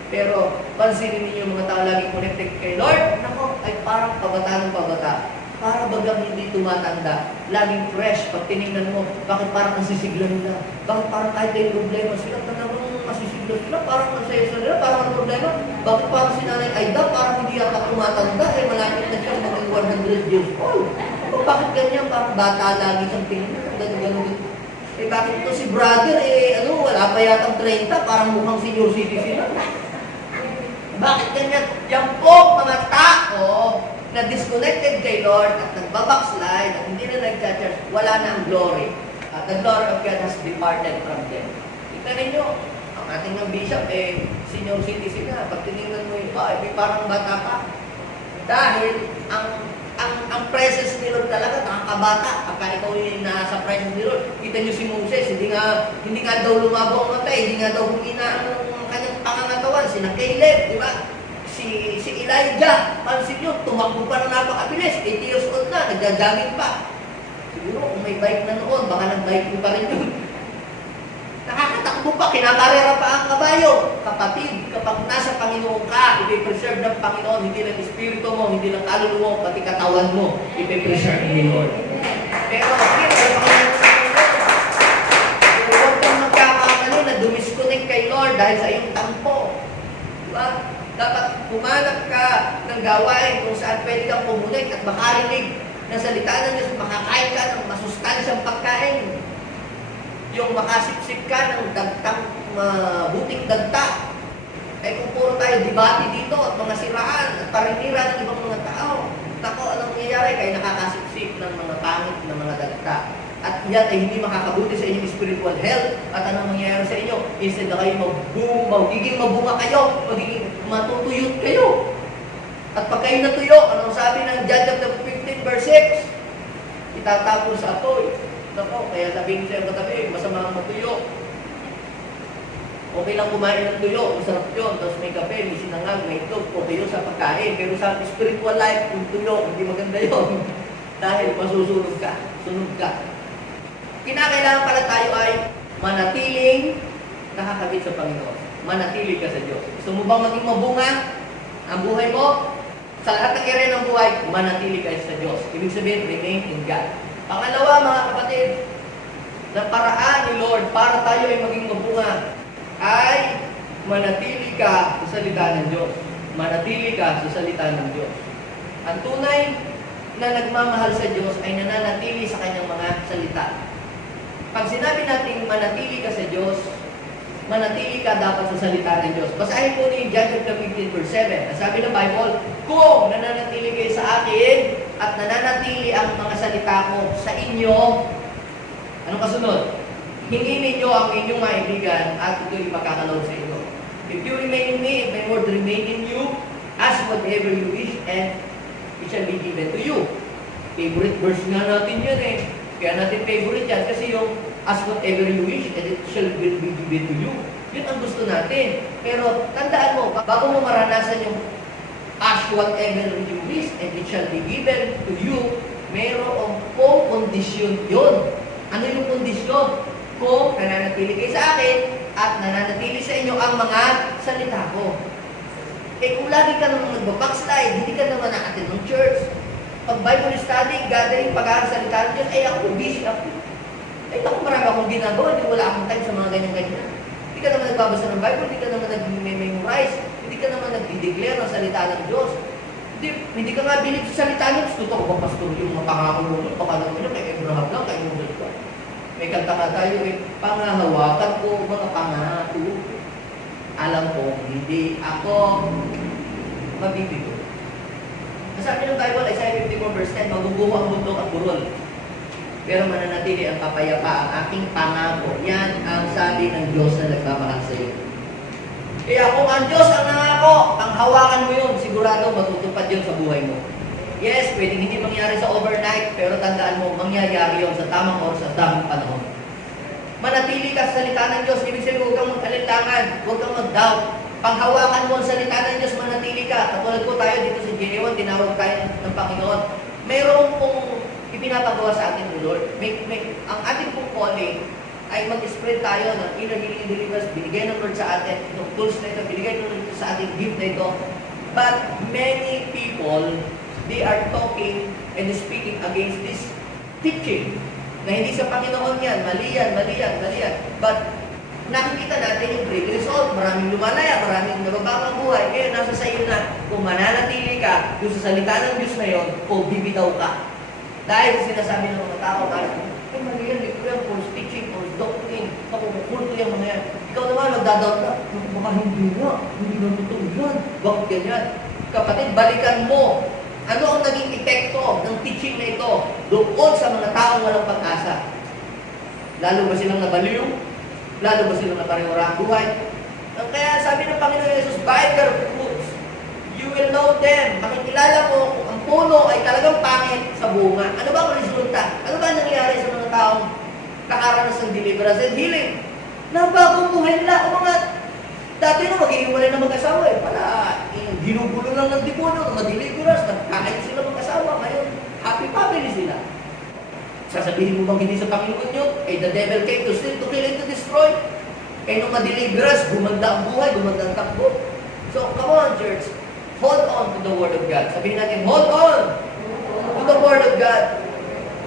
Pero pansinin niyo yung mga tao laging connected kay Lord, nako, ay parang pabata ng pabata. Para bagang hindi tumatanda. Laging fresh. Pag tinignan mo, bakit parang nasisigla nila? Bakit parang kahit may problema sila? Talagang masisigla sila? Parang nasaya sila? Parang ang problema? Bakit parang si Nanay Aida? Parang hindi yata tumatanda. Eh, malapit na siyang maging 100 years old. Bakit ganyan? Parang bata lagi siyang tingin. Ganun. Eh, bakit ito si brother? Eh, wala pa yatang 30. Parang mukhang senior citizen na. Bakit ganyan? Yan po mga tao na disconnected kay Lord at nagbabackslide at hindi na nag-church, wala na ang glory. At the glory of God has departed from them. Tignan ninyo, ang ating ng bishop, senior citizen na. Pag tinignan mo yun, parang bata pa. Dahil ang presence ni Lord talaga, nakakabata. Pagka ikaw yung nasa presence ni Lord, kita nyo si Moses, hindi nga daw lumabo ang mata, hindi nga daw humina ang kanyang pangangatawan, sina Caleb, di ba? Si Elijah, pansin nyo, tumakbo pa na napakabilis, 80 years old na, nagja-jogging pa. Siguro kung may bike na noon, baka nag-bike pa rin yun. Nakakatakbo pa, kinakarera pa ang kabayo. Kapatid, kapag nasa Panginoon ka, ipipreserve ng Panginoon, hindi lang espiritu mo, hindi lang kaluluwa mo, pati katawan mo, ipipreserve ni Lord. Pero gawain kung saan pwede kang pumunit at makarinig ng salita ng Diyos, makakain ka ng masustansyang pagkain. Yung makasipsip ka ng dagtang buting dagta. Eh kung puro tayo debate dito at mga siraan at parinira ng ibang mga tao, tako, anong nangyayari? Kaya nakakasipsip ng mga pangit ng mga dagta. At yan ay hindi makakabuti sa inyong spiritual health. At anong mangyayari sa inyo? Instead na kayo magiging mabunga kayo, magiging matutuyot kayo. At pag kayo natuyo, anong sabi ng John chapter 15 verse 6? Itatapos sa atoy. Nako, kaya sabihin ko sa iyo katabi, masama ang matuyo. Okay lang kumain ng tuyo, masarap yun. Tapos may kape, may sinangag, may itlog, okay yun sa pagkain. Pero sa spiritual life, yung tuyo, hindi maganda yun. Dahil masusunod ka, sunod ka. Kinakailangan pala tayo ay manatiling nakakabit sa Panginoon. Manatili ka sa Diyos. Gusto mo bang maging mabunga ang buhay mo? Sa lahat ng area ng buhay, manatili ka sa Diyos. Ibig sabihin, remain in God. Pangalawa, mga kapatid, ng paraan ni Lord para tayo ay maging mabunga ay manatili ka sa salita ng Diyos. Manatili ka sa salita ng Diyos. Ang tunay na nagmamahal sa Diyos ay nananatili sa kanyang mga salita. Pag sinabi natin manatili ka sa Diyos, manatili ka dapat sa salita ng Diyos. Basahin po ni John chapter 15 verse 7. Sabi ng Bible, kung nananatili kayo sa akin at nananatili ang mga salita ko sa inyo, anong kasunod? Hingin ninyo ang inyong maibigan at ito'y makakalaw sa inyo. If you remain in me, and my word remain in you, ask whatever you wish and it shall be given to you. Favorite verse nga natin yan eh. Kaya natin favorite yan kasi yung ask whatever you wish and it shall be given to you. Yun ang gusto natin. Pero tandaan mo, bago mo maranasan yung ask whatever you wish and it shall be given to you, mayroong pong kondisyon yun. Ano yung kondisyon? Kung nananatili kayo sa akin at nananatili sa inyo ang mga salita ko. Eh kung lagi ka naman nagbabackslide, hindi ka naman na-attend ng church, pag Bible study, gathering, pag-aaral salita ng Diyos, ay ako busy ako. Ay ako marami akong ginagawa, hindi wala akong time sa mga ganyan-ganyan. Hindi ka naman nagbabasa ng Bible, hindi ka naman nag-memorize, hindi ka naman nag-declare ng salita ng Diyos. Hindi ka nga bilib sa salita ng Diyos. Tutok ko, pastor, yung mga pangako mo, baka naman yun, kay Abraham lang, kay Noel ka. May kanta nga tayo eh, pangahawakan ko mga pangako. Alam ko, hindi ako mabibigo. Sabi ng Bible, Isaiah 54 verse 10, maguguho ang mundo at burol. Pero mananatili ang kapayapa, ang aking pangako. Yan ang sabi ng Diyos na nagmamahal sa iyo. Kaya kung ang Diyos ang nangako, ang hawakan mo yun, sigurado matutupad yun sa buhay mo. Yes, pwedeng hindi mangyari sa overnight, pero tandaan mo, mangyayari yun sa tamang oras, sa tamang panahon. Manatili ka sa salita ng Diyos, ibig sabihin, huwag kang mag-alinlangan, huwag kang mag-doubt. Panghawakan mo ang salita ng Diyos, manatili ka. Katulad po tayo dito sa Genewan, tinawag tayo ng Panginoon. Mayroon pong ipinapagawa sa atin ng Lord. Ang ating pong calling ay mag-spread tayo ng inner healing and deliverance, binigay ng Lord sa atin, itong tools na ito, binigay ng Lord sa ating gift na ito. But many people, they are talking and speaking against this teaching na hindi sa Panginoon yan, mali yan. But nakikita natin yung great result. Maraming lumalaya, maraming nababang buhay. Ngayon, nasa sa iyo na kung mananatili ka doon sa salita ng Diyos na yun o bibitaw ka. Dahil sinasabi ng mga tao, ay mali yan, ito yan, false teaching, false doctrine, makukulto yung mga yan. Ikaw naman, nagdadoubt na, baka hindi na totoo yan. Bakit ganyan? Kapatid, balikan mo. Ano ang naging epekto ng teaching na ito doon sa mga taong walang pag-asa? Lalo ba silang nabaliw? Lalo ba silang naparewara ang buhay? Kaya sabi ng Panginoon Jesus, by their fruits, you will know them. Makikilala mo kung ang puno ay talagang pangit sa bunga. Ano ba ang resulta? Ano ba ang nangyari sa mga taong nakaranas ng deliverance and healing? Nabagong buhay nila. O mga dati na maghihiwalay na mag-asawa eh. Pala, ginugulo lang ng demonyo, madeliverance, nagkakain sila mag-asawa. Ngayon, happy family sila. Sasabihin mo bang hindi sa Panginoon yun? Eh, the devil came to steal, to kill, and to destroy. Eh, nung madeliverance, gumanda ang buhay, gumanda ang takbo. So, come on, church. Hold on to the Word of God. Sabihin natin, hold on to the Word of God.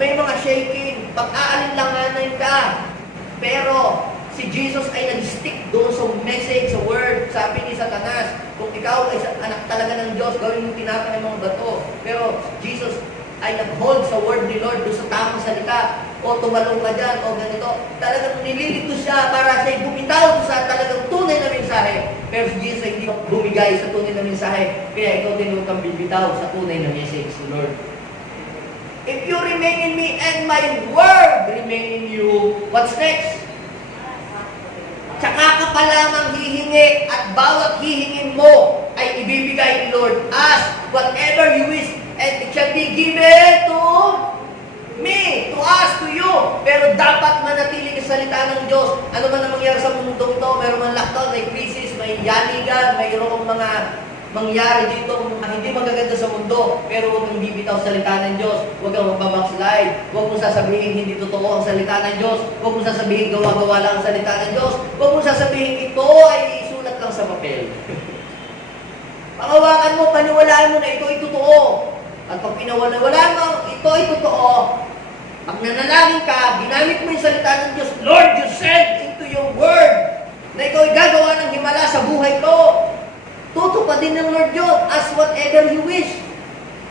May mga shaking, pag-aalinlanganan ka. Pero, si Jesus ay nag-stick doon sa message, sa word. Sabi ni Satanas, kung ikaw ay anak talaga ng Diyos, gawin mo tinapay ng mga bato. Pero Jesus ay nag-hold sa word ni Lord doon sa tamang salita. O tumalong ka dyan, o ganito. Talagang nililito siya para siya bumitaw sa talagang tunay na mensahe. Pero si Jesus ay hindi bumigay sa tunay na mensahe. Kaya ikaw din huwag kang bibitaw sa tunay na message ni Lord. If you remain in me and my word remain in you, what's next? Tsaka ka pa lamang hihingi at bawat hihingin mo ay ibibigay ni Lord. Ask whatever you wish and it shall be given to me, to us, to you. Pero dapat manatili ka sa salita ng Diyos. Ano man ang mangyari sa mundong to, meron man lockdown, may crisis, may yanigan, mayroong mga mangyari dito hindi magaganda sa mundo, pero huwag kang bibitaw sa salita ng Diyos. Huwag kang magbabackslide. Huwag mong sasabihin hindi totoo ang salita ng Diyos. Huwag mong sasabihin gawa-gawa lang ang salita ng Diyos. Huwag mong sasabihin ito ay isulat lang sa papel. Pangawakan mo, paniwalaan mo na ito ay totoo. At pag pinawala-walaan mo, ito ay totoo. Pag nanalangin ka, ginamit mo yung salita ng Diyos, Lord, you said into your word na ikaw ay gagawa ng himala sa buhay ko. Tutupadin ng Lord yun, ask whatever you wish,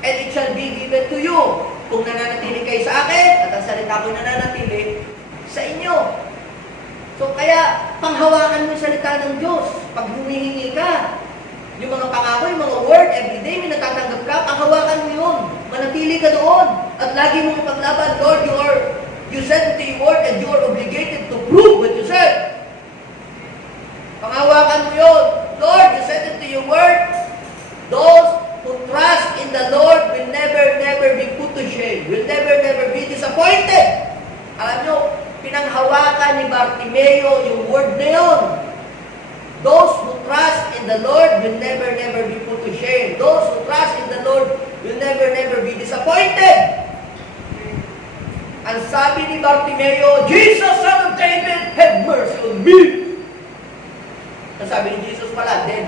and it shall be given to you. Kung nananatili kayo sa akin, at ang salita ko nananatili sa inyo. So kaya, panghawakan mo yung salita ng Diyos. Pag humihingi ka, yung mga pangako, yung mga word, everyday may natatanggap ka, panghawakan mo yun. Manatili ka doon. At lagi mong ipaglaban, Lord, you said into your word, and you are obligated to prove what you said. Panghawakan mo yun. Lord, you said into your word, those who trust in the Lord will never be put to shame, will never be disappointed. Alam nyo, pinanghawakan ni Bartimeo yung word na yun. Those who trust in the Lord will never be put to shame. Those who trust in the Lord will never be disappointed. Ang sabi ni Bartimeo, Jesus, Son of David, have mercy on me. Ang sabi ni Jesus pala, dead.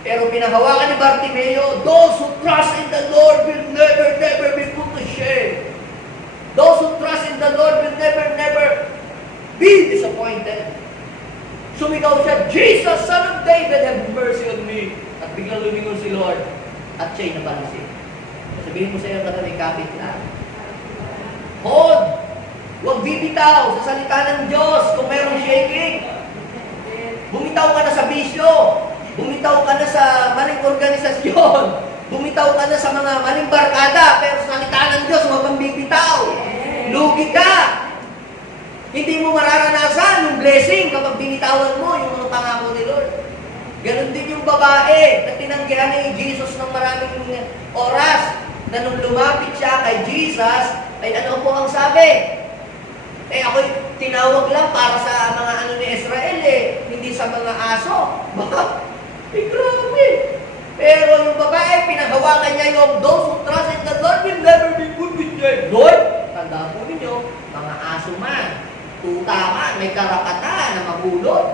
Pero pinahawakan ni Bartimeo, those who trust in the Lord will never be put to shame. Those who trust in the Lord will never be disappointed. Sumigaw siya, Jesus, Son of David, have mercy on me. At biglang lumingon si Lord at siya'y napansin. Sabihin mo sa iyo, katabi, kapit na. Hold! Huwag bibitaw sa salita ng Diyos kung mayroong shaking. Bumitaw ka na sa bisyo. Bumitaw ka na sa maling organisasyon. Bumitaw ka na sa mga maling barkada. Pero sa salita ng Diyos, huwag kang bibitaw. Lugi ka. Hindi mo mararanasan yung blessing kapag binitawan mo yung mga pangako ni Lord. Ganon din yung babae na tinanggihan ni Jesus ng maraming oras na nung lumapit siya kay Jesus, ay ano po ang sabi? Ako'y tinawag lang para sa mga ano ni Israel hindi sa mga aso. Bakit? Grabe. Pero yung babae, pinaghawakan niya yung those who trust in the Lord will never be put to shame. Lord, tandaan po ninyo, mga aso man, tuta man, may karapatan na mahulog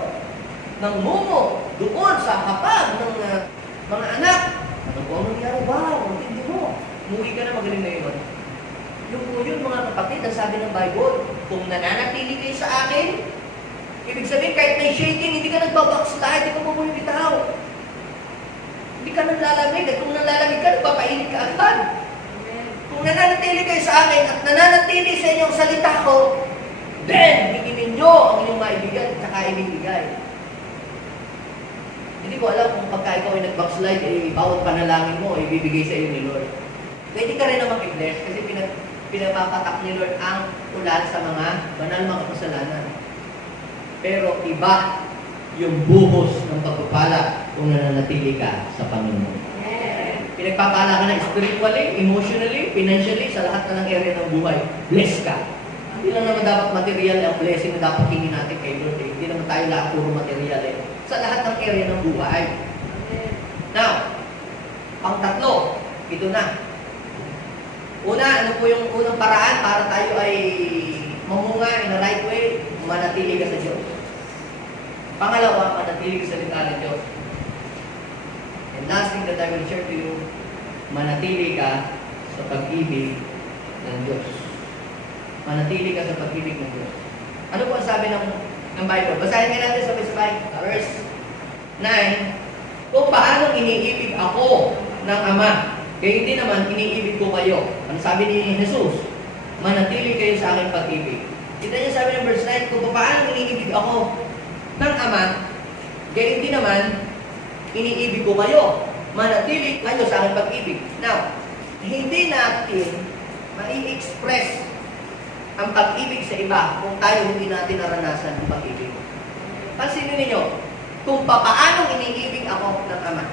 ng mumo doon sa hapag ng mga anak. Ano po ang nangyari? Wow, hindi mo. Umuwi ka na, magaling na yun. Yung po yun, mga kapatid, ang sabi ng Bible, kung nananatili kayo sa akin, ibig sabihin, kahit may shaking, hindi ka nagbabackslide, hindi ka bumibitaw. Hindi ka nalalamig, at kung nalalamig ka, nagpapainit ka agad. Kung nananatili kayo sa akin, at nananatili sa inyong salita ko, then, hinginin nyo ang inyong maibigay, at saka ibibigay. Hindi ko alam kung pagka ikaw ay nag-backslide, bawat panalangin mo, ibibigay sa iyo ni Lord. Pwede ka rin naman i-bless, kasi pinapapatak ni Lord ang ulan sa mga banal mga kasalanan. Pero iba yung buhos ng pagpapala kung nananatili ka sa Panginoon. Pinagpapala ka na spiritually, emotionally, financially, sa lahat na ng area ng buhay. Bless ka. Hindi lang naman dapat material ang blessing na dapat hingin natin kay Lord. Hindi naman tayo lahat puro material sa lahat ng area ng buhay. Now, ang tatlo, ito na. Una, ano po yung unang paraan para tayo ay mamunga in the right way? Manatili ka sa Diyos. Pangalawa, manatili ka sa salita ng Diyos. And last thing that I will share to you, manatili ka sa pag-ibig ng Diyos. Manatili ka sa pag-ibig ng Diyos. Ano po ang sabi ng Bible? Basahin nga natin sabay-sabay. Verse 9, kung paano iniibig ako ng Ama, kaya hindi naman iniibig ko kayo. Ano sabi ni Jesus? Manatili kayo sa aking pag-ibig. Kita niyo sabi ng verse 9, kung paano iniibig ako ng Ama, kaya hindi naman iniibig ko kayo. Manatili kayo sa aking pag-ibig. Now, hindi natin mai-express ang pag-ibig sa iba kung tayo hindi natin naranasan ang pag-ibig. Pansinin ninyo, kung paano iniibig ako ng Ama.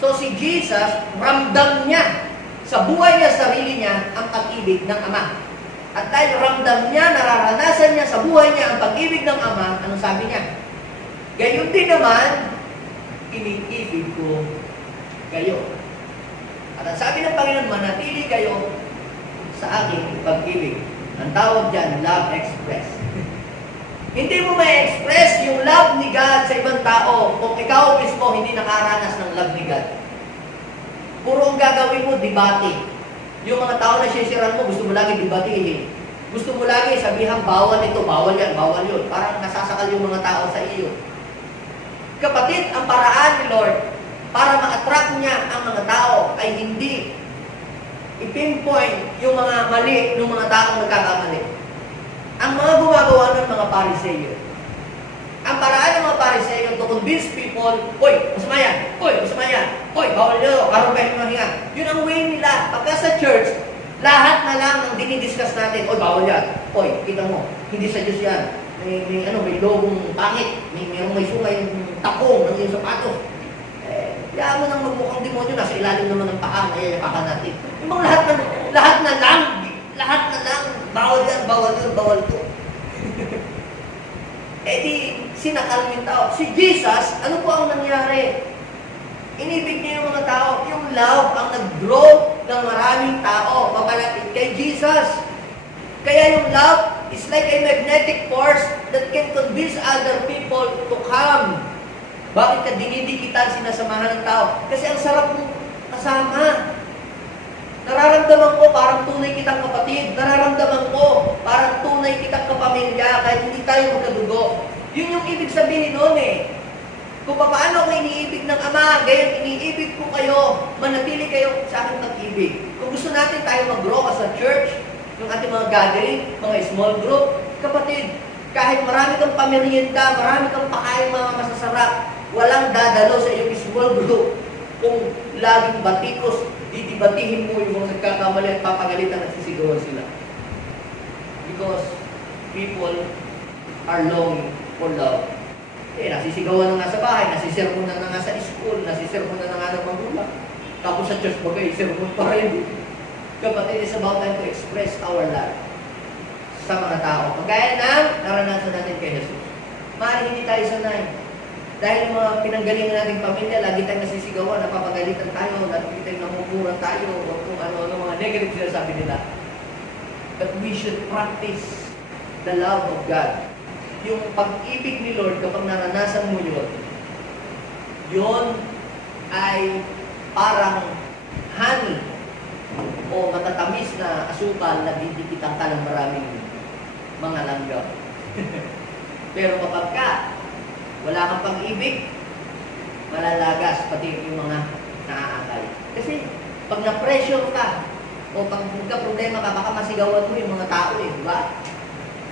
So si Jesus, ramdam niya sa buhay niya, sarili niya, ang pag-ibig ng Ama. At dahil ramdam niya, nararanasan niya sa buhay niya ang pag-ibig ng Ama, anong sabi niya? Gayon din naman, iniibig ko kayo. At ang sabi ng Panginoon, manatili kayo sa aking pag-ibig. Ang tawag dyan, love express. Hindi mo ma-express yung love ni God sa ibang tao kung ikaw mismo hindi nakaranas ng love ni God. Puro ang gagawin mo, debate. Yung mga tao na sisiran mo, gusto mo lagi debatehin. Gusto mo lagi sabihan, bawal ito, bawal yan, bawal yun. Parang nasasakal yung mga tao sa iyo. Kapatid, ang paraan ni Lord para ma-attract niya ang mga tao ay hindi i-pinpoint yung mga mali ng mga taong nagkakamali. Ang mga gumagawa ng mga Pariseyo. Ang paraan ng mga Pariseyo to convince people, oy, masama yan, oy, masama yan, oy, bawal nyo, karoon kayo ng hinga. Yun ang way nila. Pagka sa church, lahat na lang ang dinidiscuss natin, oy, bawal yan, oy, kita mo, hindi sa Diyos yan. May logong pangit, may sungay yung takong ng iyong sapatos. Kaya mo nang magmukhang demonyo, nasa ilalim naman ng paa, nayayapakan natin. Yung mga lahat na lang, bawal yan, bawal yun, bawal to. Di, sinakal yung tao. Si Jesus, ano po ang nangyari? Inibig niya yung mga tao. Yung love ang nag-draw ng maraming tao papalapit kay Jesus. Kaya yung love is like a magnetic force that can convince other people to come. Bakit ka dinidikitan, sinasamahan ng tao? Kasi ang sarap mong kasama. Nararamdaman ko parang tunay kitang kapatid. Nararamdaman ko parang tunay kitang kapamilya kahit hindi tayo magkadugo. Yun yung ibig sabihin noon eh. Kung paano ko iniibig ng Ama, gayon iniibig ko kayo, manatili kayo sa aking pag-ibig. Kung gusto natin tayo mag-grow as a church, yung ating mga gathering, mga small group, kapatid, kahit marami kang pamerienda, marami kang pakain mga masasarap, walang dadalo sa iyong small group kung laging batikos, didibatihin mo yung mga nagkakamali at papagalitan at sisigawan sila. Because people are longing for love. Nasisigawan na nga sa bahay, nasisermon na nga sa school, nasisermon na nga ng magulang. Tapos sa church bagay, sermon pa rin. Kapatid, it's about time to express our love sa mga tao. Kagaya ng naranasan natin kay Jesus. Maaaring hindi tayo sanay. Dahil yung mga pinanggalingan nating pamilya, lagi tayong nasisigawan, napapagalitan tayo, lagi tayong namumuran tayo, o kung ano-ano mga negative sinasabi nila. But we should practice the love of God. Yung pag-ibig ni Lord, kapag naranasan mo yun ay parang honey o matatamis na asukal na didikitan ka ng maraming mga langgam. Pero kapag ka wala kang pag-ibig, malalagas pati yung mga naaakay. Kasi pag na-pressure ka o pag nagka-problema ka, baka masigawan mo yung mga tao di ba?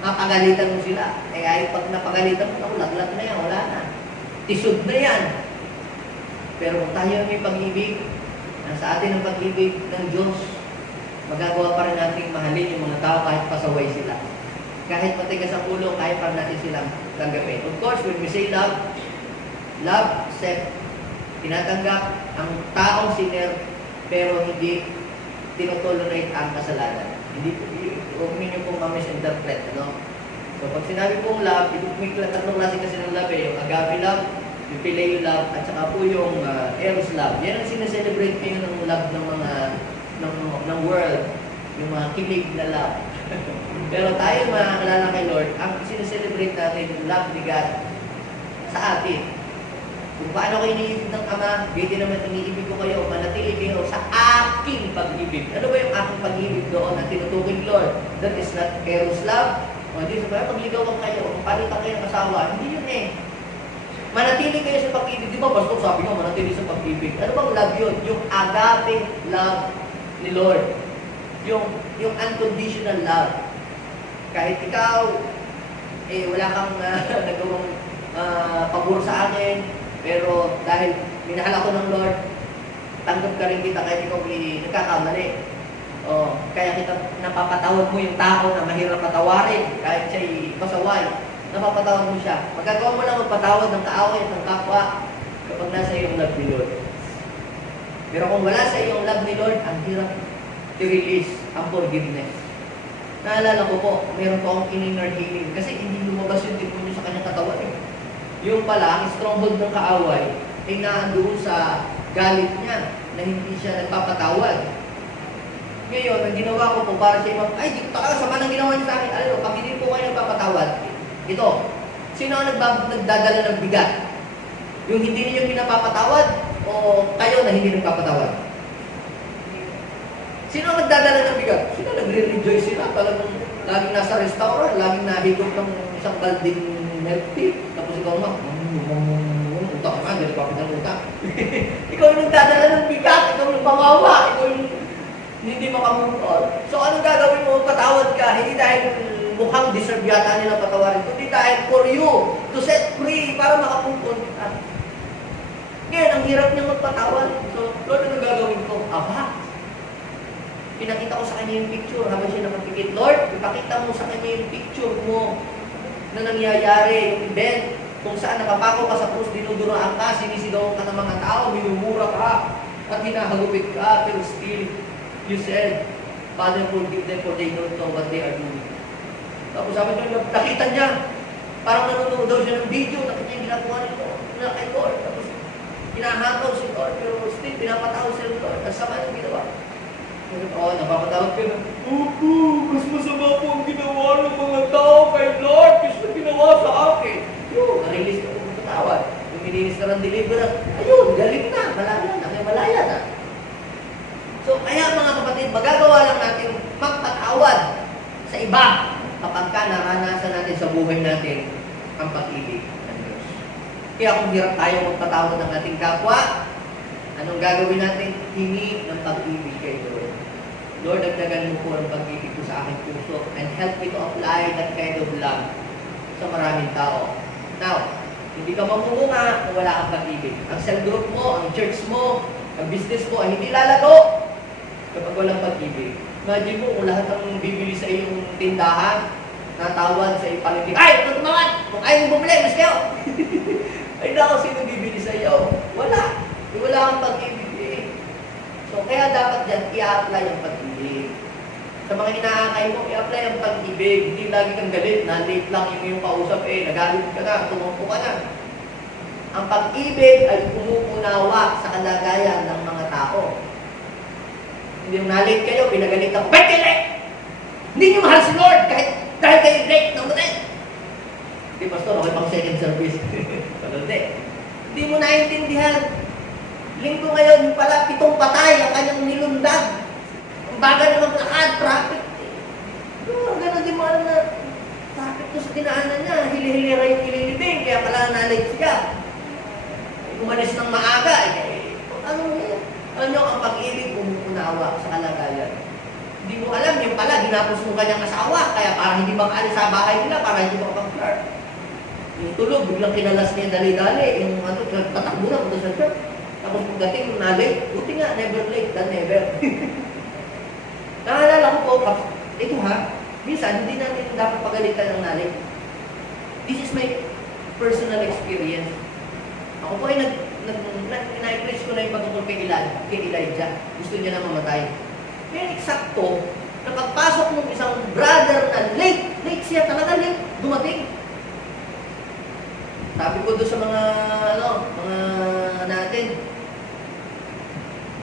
Mapagalitan mo sila. Ay pag napagalitan mo, laglag na yan, wala na. Tisod na yan. Pero kung tayo may pag-ibig, nasa atin ang pag-ibig ng Diyos, magagawa pa rin natin mahalin yung mga tao kahit pasaway sila. Kahit matigas ang ulo, kaya pa natin silang tanggapin. Of course, when we say love, love said, tinatanggap ang taong sinner, pero hindi tinotolerate ang kasalanan. Huwag ninyo pong ma-misinterpret. So, pag sinabi pong love, may tatlong klase kasi ng love yung agape love, yung phileo love, at saka po yung eros love. Yan ang sineselebrate ngayon ng love ng mga ng world, yung mga kilig na love. Pero tayo mga kalala kay Lord, ang sineselebrate natin yung love ni God sa atin. Kung paano kayo iniibig ng Ama, gaydi naman iniibig ko kayo, manatili kayo sa aking pag-ibig. Ano ba yung aking pag-ibig doon na tinutukoy Lord? That is not eros love, O di sabi, magligawan kayo, palitan kayo ng asawa. Hindi yun eh. Manatili kayo sa pag-ibig. Di ba, Pastor, sabi nga, manatili sa pag-ibig. Ano bang love yun? Yung agape love ni Lord. Yung unconditional love. Kahit ikaw, wala kang nagawang pabor sa akin, pero dahil minahal ako ng Lord, tanggap ka rin kita kahit ikaw nagkakamali. Kaya kita napapatawad mo yung tao na mahirap patawarin, kahit siya'y pasaway. Napapatawad mo siya. Magagawa mo lang magpatawad ng kaaway at ng kapwa kapag nasa iyong love ni Lord. Pero kung wala sa iyong love ni Lord, ang hirap i-release ang forgiveness. Naalala ko po, meron po akong inner healing kasi hindi lumabas yung demonyo sa kanyang katawan eh. Yung pala, ang stronghold ng kaaway ay naandoon sa galit niya na hindi siya nagpapatawad. Ngayon, ang ginawa ko po para siya ay, di ko sama ng ginawa niya sa akin. Alam mo, pag hindi po kayo nagpapatawad, ito, sino ang nagdadala ng bigat? Yung hindi niyo pinapapatawad o kayo na hindi nagpapatawad? Sino ang nagdadala ng bigat? Sino nagre-rejoice sila? Talagang laging nasa restaurant, laging nahigop ng isang balding milk tea. Tapos ikaw nga, utak ka nga, dahil kapit ng utak. Ikaw yung nagdadala ng bigat, ikaw yung nagpawawa, ikaw yung hindi makamukol. So anong gagawin mo? Patawad ka, hindi dahil mukhang deserve yata nila patawarin, kundi dahil for you, to set free, para makapungkol ka. Ngayon, ang hirap niya magpatawad. So, Lord, ano gagawin ko? Aba, pinakita ko sa kanya yung picture habang siya nakapikit. Lord, ipakita mo sa kanya yung picture mo na nangyayari, yung event, kung saan nakapako ka sa krus, dinuduraan ka, sinisigawan ka ng mga tao, minumura ka, at hinahagupit ka, pero still, you said, Father, forgive them for they don't know what they are doing. Tapos sabi niya, nakita niya, parang nanonood daw siya ng video, nakita niya yung ginagawa nito na kay Lord. Tapos, hinahataw si Lord, pero still, pinapatawad si Lord. Ang sama yung ginawa. Napapatawad ka na, mas masama po ang ginawa ng mga tao kay Lord kasi ginawa sa akin. Yun, na-release ka ng patawad. Yung mininis ka ng deliverance, ayun, galing na, malaya na. So, kaya mga kapatid, magagawa lang natin magpatawad sa iba kapag ka naranasan natin sa buhay natin ang pag-ibig ng Diyos. Kaya kung hirap tayo magpatawad ng ating kapwa, anong gagawin natin? Hingi ng pag-ibig kay Lord. Lord, dagdagan mo po ang pag-ibig ko sa aking puso and help me to apply that kind of love sa maraming tao. Now, hindi ka mamumunga kung wala kang pag-ibig. Ang cell group mo, ang church mo, ang business mo ay hindi lalago kapag walang pag-ibig. Imagine mo kung lahat ang bibili sa iyong tindahan, natawad sa iyong paligid, ay, ito tumawad! Kung ayaw mo bumili, mas kayo! Ay, naku, sino bibili sa iyo? Wala. Wala kang pag-ibig eh. So, kaya dapat dyan, i-apply ang pag-ibig. Sa mga inaakay mo, i-apply ang pag-ibig. Hindi lagi kang galit, na late lang yung kausap nagalit ka na, tumungko ka na. Ang pag-ibig ay pumupunawa sa kalagayan ng mga tao. Hindi yung na-late kayo, pinagalit ako, ba't kayo late? Hindi nyo mahal si Lord dahil kayo late ng matay. Hindi, Pastor, okay pang second service. Pero hindi mo naiintindihan. Linggo ngayon, yung pala, 7 patay ang kanyang nilundag. Ang bagal naman lakad, traffic. Ganon din mo alam na traffic to sa dinaanan niya. Hili-hilira yung ililibing, kaya pala na-late siya. Umalis ng maaga. Ano ang pag-ibig pumupunawa sa kalagayan? Hindi mo alam, yung pala, ginapos mo kanyang asawa, kaya para hindi makaalis sa bahay nila, para hindi makapag-flirt. Yung tulog, biglang kinalas niya dali-dali, yung patakbo na, punta sa church. Tapos pagdating na late, buti nga, never late than never. Naalala ko po, ito minsan, hindi natin dapat pagalitan ng nalate. This is my personal experience. Ako po ay na-preach ko na yung pagtungkol kay Elijah. Gusto niya na mamatay. Kaya eksakto, na pagpasok ng isang brother na late siya, talaga late, dumating. Sabi ko doon sa mga natin,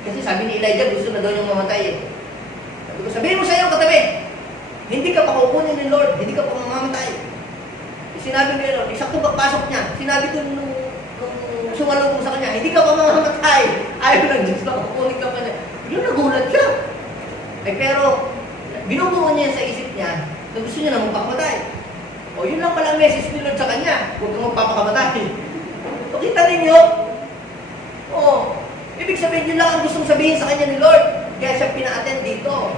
kasi sabi ni Elijah, gusto na daw yung mamatay Sabi ko, sabihin mo sa iyo katabi, hindi ka pa kukunin ni Lord, hindi ka pa mamamatay. Sinabi ni Lord, eksakto pagpasok niya, sinabi ko nung sumalubong sa kanya, hindi ka pa mamamatay. Ayaw ng Diyos na kukunin ka pa niya. Biglang nagulat siya. Pero, binubuo niya sa isip niya na gusto niya na magpakamatay. O yun lang pala ang message ni Lord sa kanya. Huwag kang magpapakamatay. O kita ninyo? O, ibig sabihin yun lang ang gustong sabihin sa kanya ni Lord. Kaya siya pina-attend dito.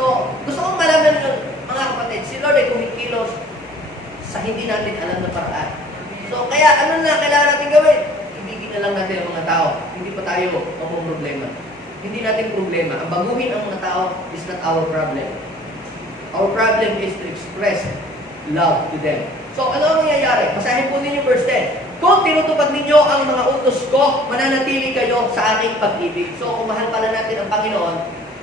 So, gusto kong malaman nyo, mga kapatid, si Lord ay kumikilos sa hindi natin alam na paraan. So, kaya ano na kailangan natin gawin? Ibigin na lang natin ang mga tao. Hindi pa tayo problema. Hindi natin problema. Ang baguhin ang mga tao is not our problem. Our problem is to express love to them. So, ano ang nangyayari? Basahin po ninyo verse 10. Kung tinutupad ninyo ang mga utos ko, mananatili kayo sa aking pag-ibig. So, kung mahal pala natin ang Panginoon,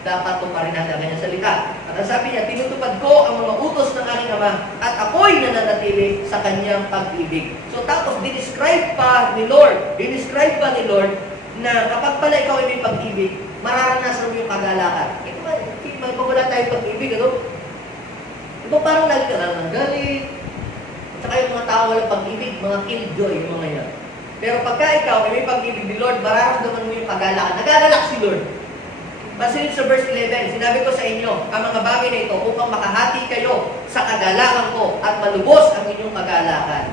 dapat tuparin natin ang kanyang salita. At ang sabi niya, tinutupad ko ang mga utos ng aking Ama at ako'y nananatili sa kanyang pag-ibig. So tapos, dinescribe pa ni Lord na kapag pala ikaw ay may pag-ibig, mararanasan mo yung kagalakan. Ito ba, pag wala tayong pag-ibig, ano? Ito parang lagi ka lang ng galit. At saka yung mga tao walang pag-ibig, mga killjoy, yung mga yan. Pero pagka ikaw ay may pag-ibig ni Lord, mararamdaman mo yung kagalakan. Nagagalak si Lord. Masunod sa verse 11, sinabi ko sa inyo, ang mga bagay na ito upang makahati kayo sa kagalakan ko at malubos ang inyong kagalakan.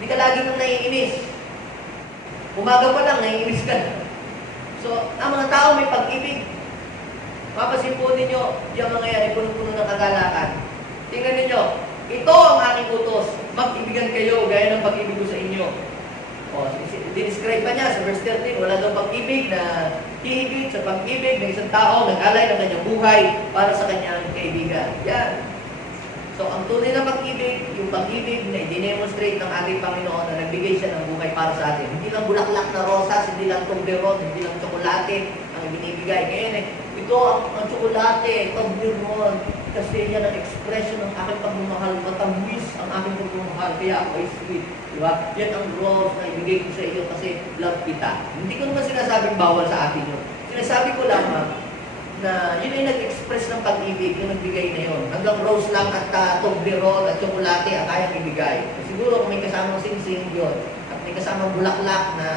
Hindi ka lagi nang naiinis. Umaga pa lang, naiinis ka. So, ang mga tao may pag-ibig. Mapasin po ninyo, yung mga yan, puno-puno ng kagalakan. Tingnan ninyo, ito ang aking utos. Mag-ibigan kayo gaya ng pag-ibig ko sa inyo. O, dinescribe pa niya sa verse 13, wala daw pag-ibig na hihigit sa pag-ibig ng isang tao nag-alay ng kanyang buhay para sa kanyang kaibigan. Yan. So, ang tunay na pag-ibig, yung pag-ibig na i-demonstrate ng ating Panginoon na nagbigay siya ng buhay para sa atin. Hindi lang bulaklak na rosas, hindi lang toblerone, hindi lang tsokolate ang ibinibigay. Ngayon ito ang tsokolate, toblerone, kasi yan ang expression ng aking pagmamahal, matamis ang aking pagmamahal, kaya ako ay sweet. Diba? Yan ang rose na ibigay ko sa iyo kasi love kita. Hindi ko naman sinasabing bawal sa atin yun. Sinasabi ko lamang na yun ay nag-express ng pag-ibig, yung nagbigay na yun. Hanggang rose lang at toblerone at tsokolate ang kayang ibigay. Siguro kung may kasamang sing-sing yun, at may kasamang bulaklak na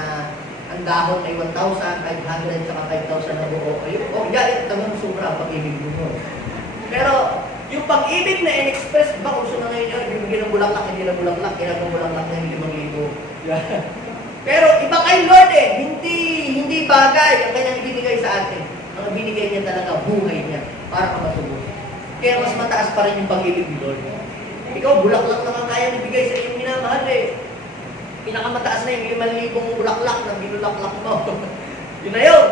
ang dahon ay 1,000, 500, saka 5,000 na buo. Ayun, yan, talagang sobra ang pag-ibig mo. Pero, yung pag-ibig na in-express, ba kung saan na ngayon yun, bibigyan ng bulaklak, hindi ng bulaklak, kailan ng bulaklak na hindi mag-ibo. Pero, iba kay Lord hindi bagay ang kanyang ibinigay sa atin. Ang binigay niya talaga, buhay niya, para ka matubos. Kaya mas mataas pa rin yung pag-ibig ni Lord. Ikaw, bulaklak na ang kaya ibigay sa iyong minamahal Pinakamataas na yung 5,000 bulaklak na binulaklak mo. Yun na yun.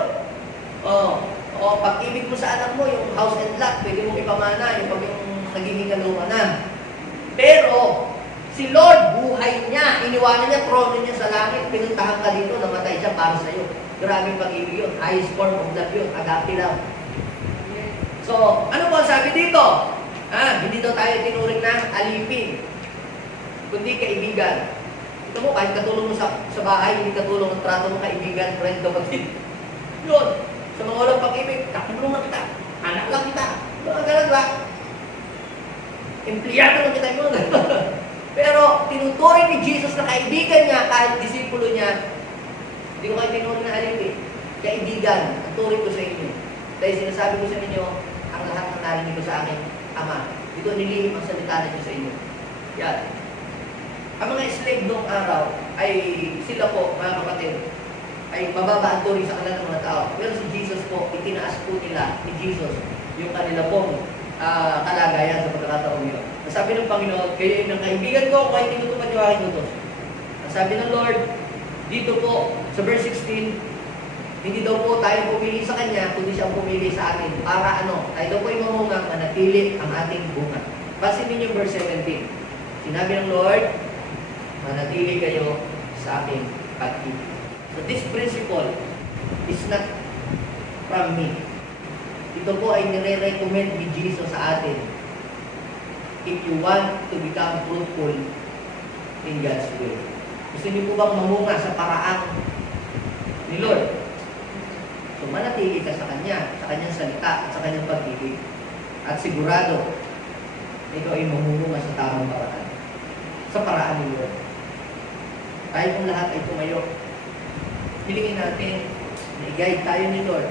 O pag-ibig mo sa anak mo, yung house and lot, pwede mong ipamana, yung pag yung nagiging kalungan na. Pero, si Lord, buhay niya, iniwanan niya, trono niya sa langit, pinuntahan ka dito, namatay siya para sa iyo. Grabe pag-ibig yun, highest form of love yun, agape love. So, ano po ang sabi dito? Hindi daw tayo tinuring na alipin, kundi kaibigan. Ito mo, kahit katulong mo sa bahay, hindi katulong ang trato mo kaibigan, friend, kapatid. Yun. Sa mga walang pag-ibig, katulong lang kita. Anak lang kita. Mga ganun ba? Empleyado lang kita yun. Pero, tinuturing ni Jesus na kaibigan niya, kahit disipulo niya, hindi ko kayo tinuring na alipin. Kaibigan, ang turing ko sa inyo. Dahil sinasabi ko sa inyo, ang lahat ng narinig ko sa akin, Ama. Dito nilihim ang salita niyo sa inyo. Yan. Ang mga slave noong araw, ay sila po, mga kapatid, ay mababa ang turing sa kanila ng mga tao. Pero si Jesus po, itinaas po nila ni Jesus yung kanila pong kalagayan sa pagkakataong yun. Sabi ng Panginoon, kayo ay ng kaibigan ko, kung ay tinutupad niyo aking utos. Sabi ng Lord, dito po, sa verse 16, hindi daw po tayo pumili sa Kanya, kundi siya pumili sa atin. Para ano? Tayo daw po ay mamungang manatili ang ating bunga. Pasin ninyo verse 17. Sinabi ng Lord, manatili kayo sa aking pag-ibig. So this principle is not from me. Ito po ay nire-recommend ni Jesus sa atin. If you want to become fruitful in God's will. Gusto niyo po bang mamunga sa paraan ni Lord? So manatili ka sa Kanya, sa Kanyang salita, at sa Kanyang pag-ibig. At sigurado, ikaw ay mamunga sa tamang paraan. Sa paraan ni Lord. Kahit kung lahat ay tumayo, hilingin natin na i-guide tayo ni Lord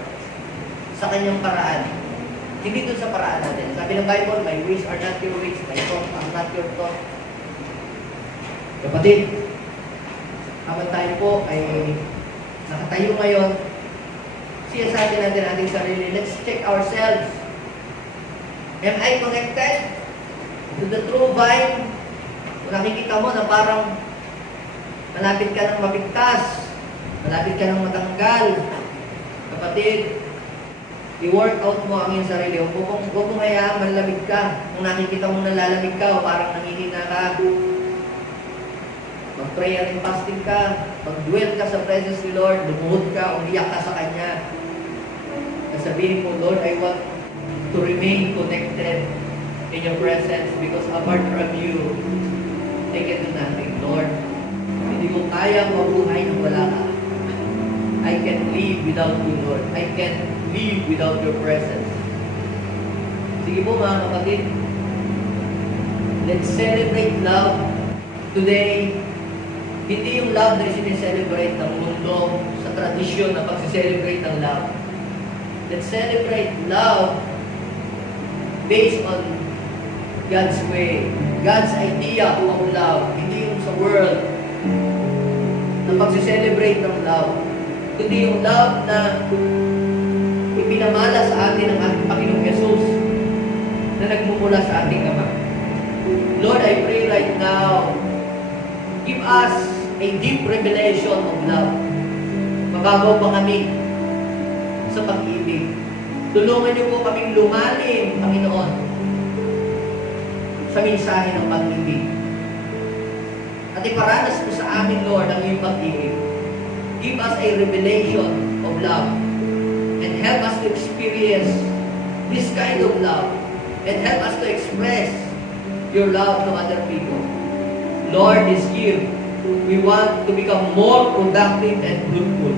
sa Kanyang paraan. Hindi dun sa paraan natin. Sabi ng Bible, my ways are not your ways, my thoughts are not your thoughts. Kapatid, habang tayo po ay nakatayo ngayon, siyasatin natin ating sarili. Let's check ourselves. Am I connected to the true vine? Kung nakikita mo na parang malapit ka ng mapigtas, malapit ka ng matanggal, kapatid, i-work out mo ang iyong sarili. Huwag mong hayaan malamig ka. Kung nakikita mo nalalamig ka o parang nangihina ka, mag-prayer and fasting ka, mag-dwell ka sa presence ni Lord, lumuhod ka, umiyak ka sa Kanya. Sabihin mo, Lord, I want to remain connected in your presence because apart from you, I can do nothing. Lord, hindi ko kaya mabuhay nang wala ka. I can live without you, Lord. I can live without your presence. Sige po mga kapatid, let's celebrate love today. Hindi yung love na sineselebrate ng mundo sa tradisyon na pag-celebrate ng love. Let's celebrate love based on God's way, God's idea of love. Hindi yung sa world na pag-celebrate ng love, kundi yung love na ipinamala sa atin ng ating Panginoong Jesus na nagmumula sa ating Ama. Lord, I pray right now, give us a deep revelation of love. Mababaw pa kami sa pag-ibig. Tulungan niyo po kaming lumalim, Panginoon, sa mensahe ng pag-ibig. At iparanas mo sa amin, Lord, ang iyong pag-ibig. Give us a revelation of love and help us to experience this kind of love and help us to express your love to other people. Lord, this year, we want to become more productive and fruitful.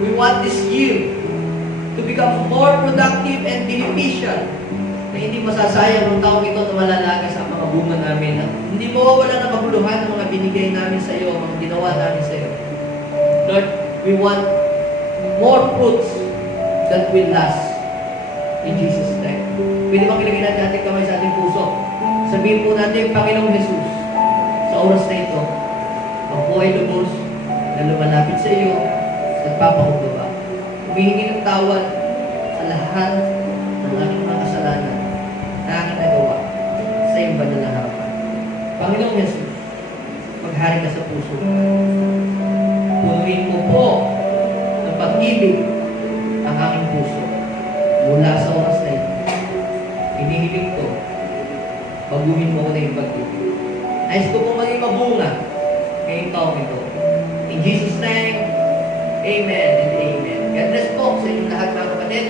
We want this year to become more productive and beneficial, na hindi masasayang ang taong ito na malalaga sa mga bunga namin. Hindi mawawala na maguluhan ng mga binigay namin sa iyo, mga ginawa namin sa iyo. Lord, we want more fruits that will last. In Jesus' name. Pwede bang ilagay natin ating kamay sa ating puso? Sabihin po natin, Panginoong Jesus, sa oras na ito, ang buhay lubos na lumalapit sa iyo at papakumbaba. Humihingi ng tawad sa lahat ng aking mga kasalanan na aking nagawa sa iyong banal na harapan. Panginoong Jesus, maghari ka sa puso. Punuin mo po ng pag-ibig ang aking puso. Mula sa oras na ito, inihiling ko, baguhin mo ko na yung pag-ibig. Nais ko po maging mabunga ngayong taong ito. In Jesus' name, Amen and Amen. God bless po sa inyong lahat mga kapatid.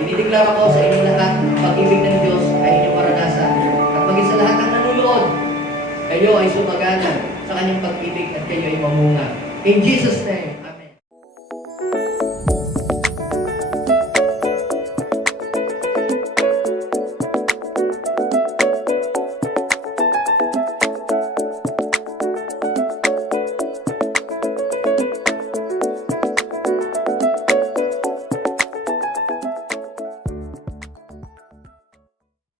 Dinideklara ko sa inyong lahat, pag-ibig ng Diyos ay inyong maranasan. At maging sa lahat ng nanunood, kayo ay sumagana sa kanyang pag-ibig at kayo ay mamunga. In Jesus' name.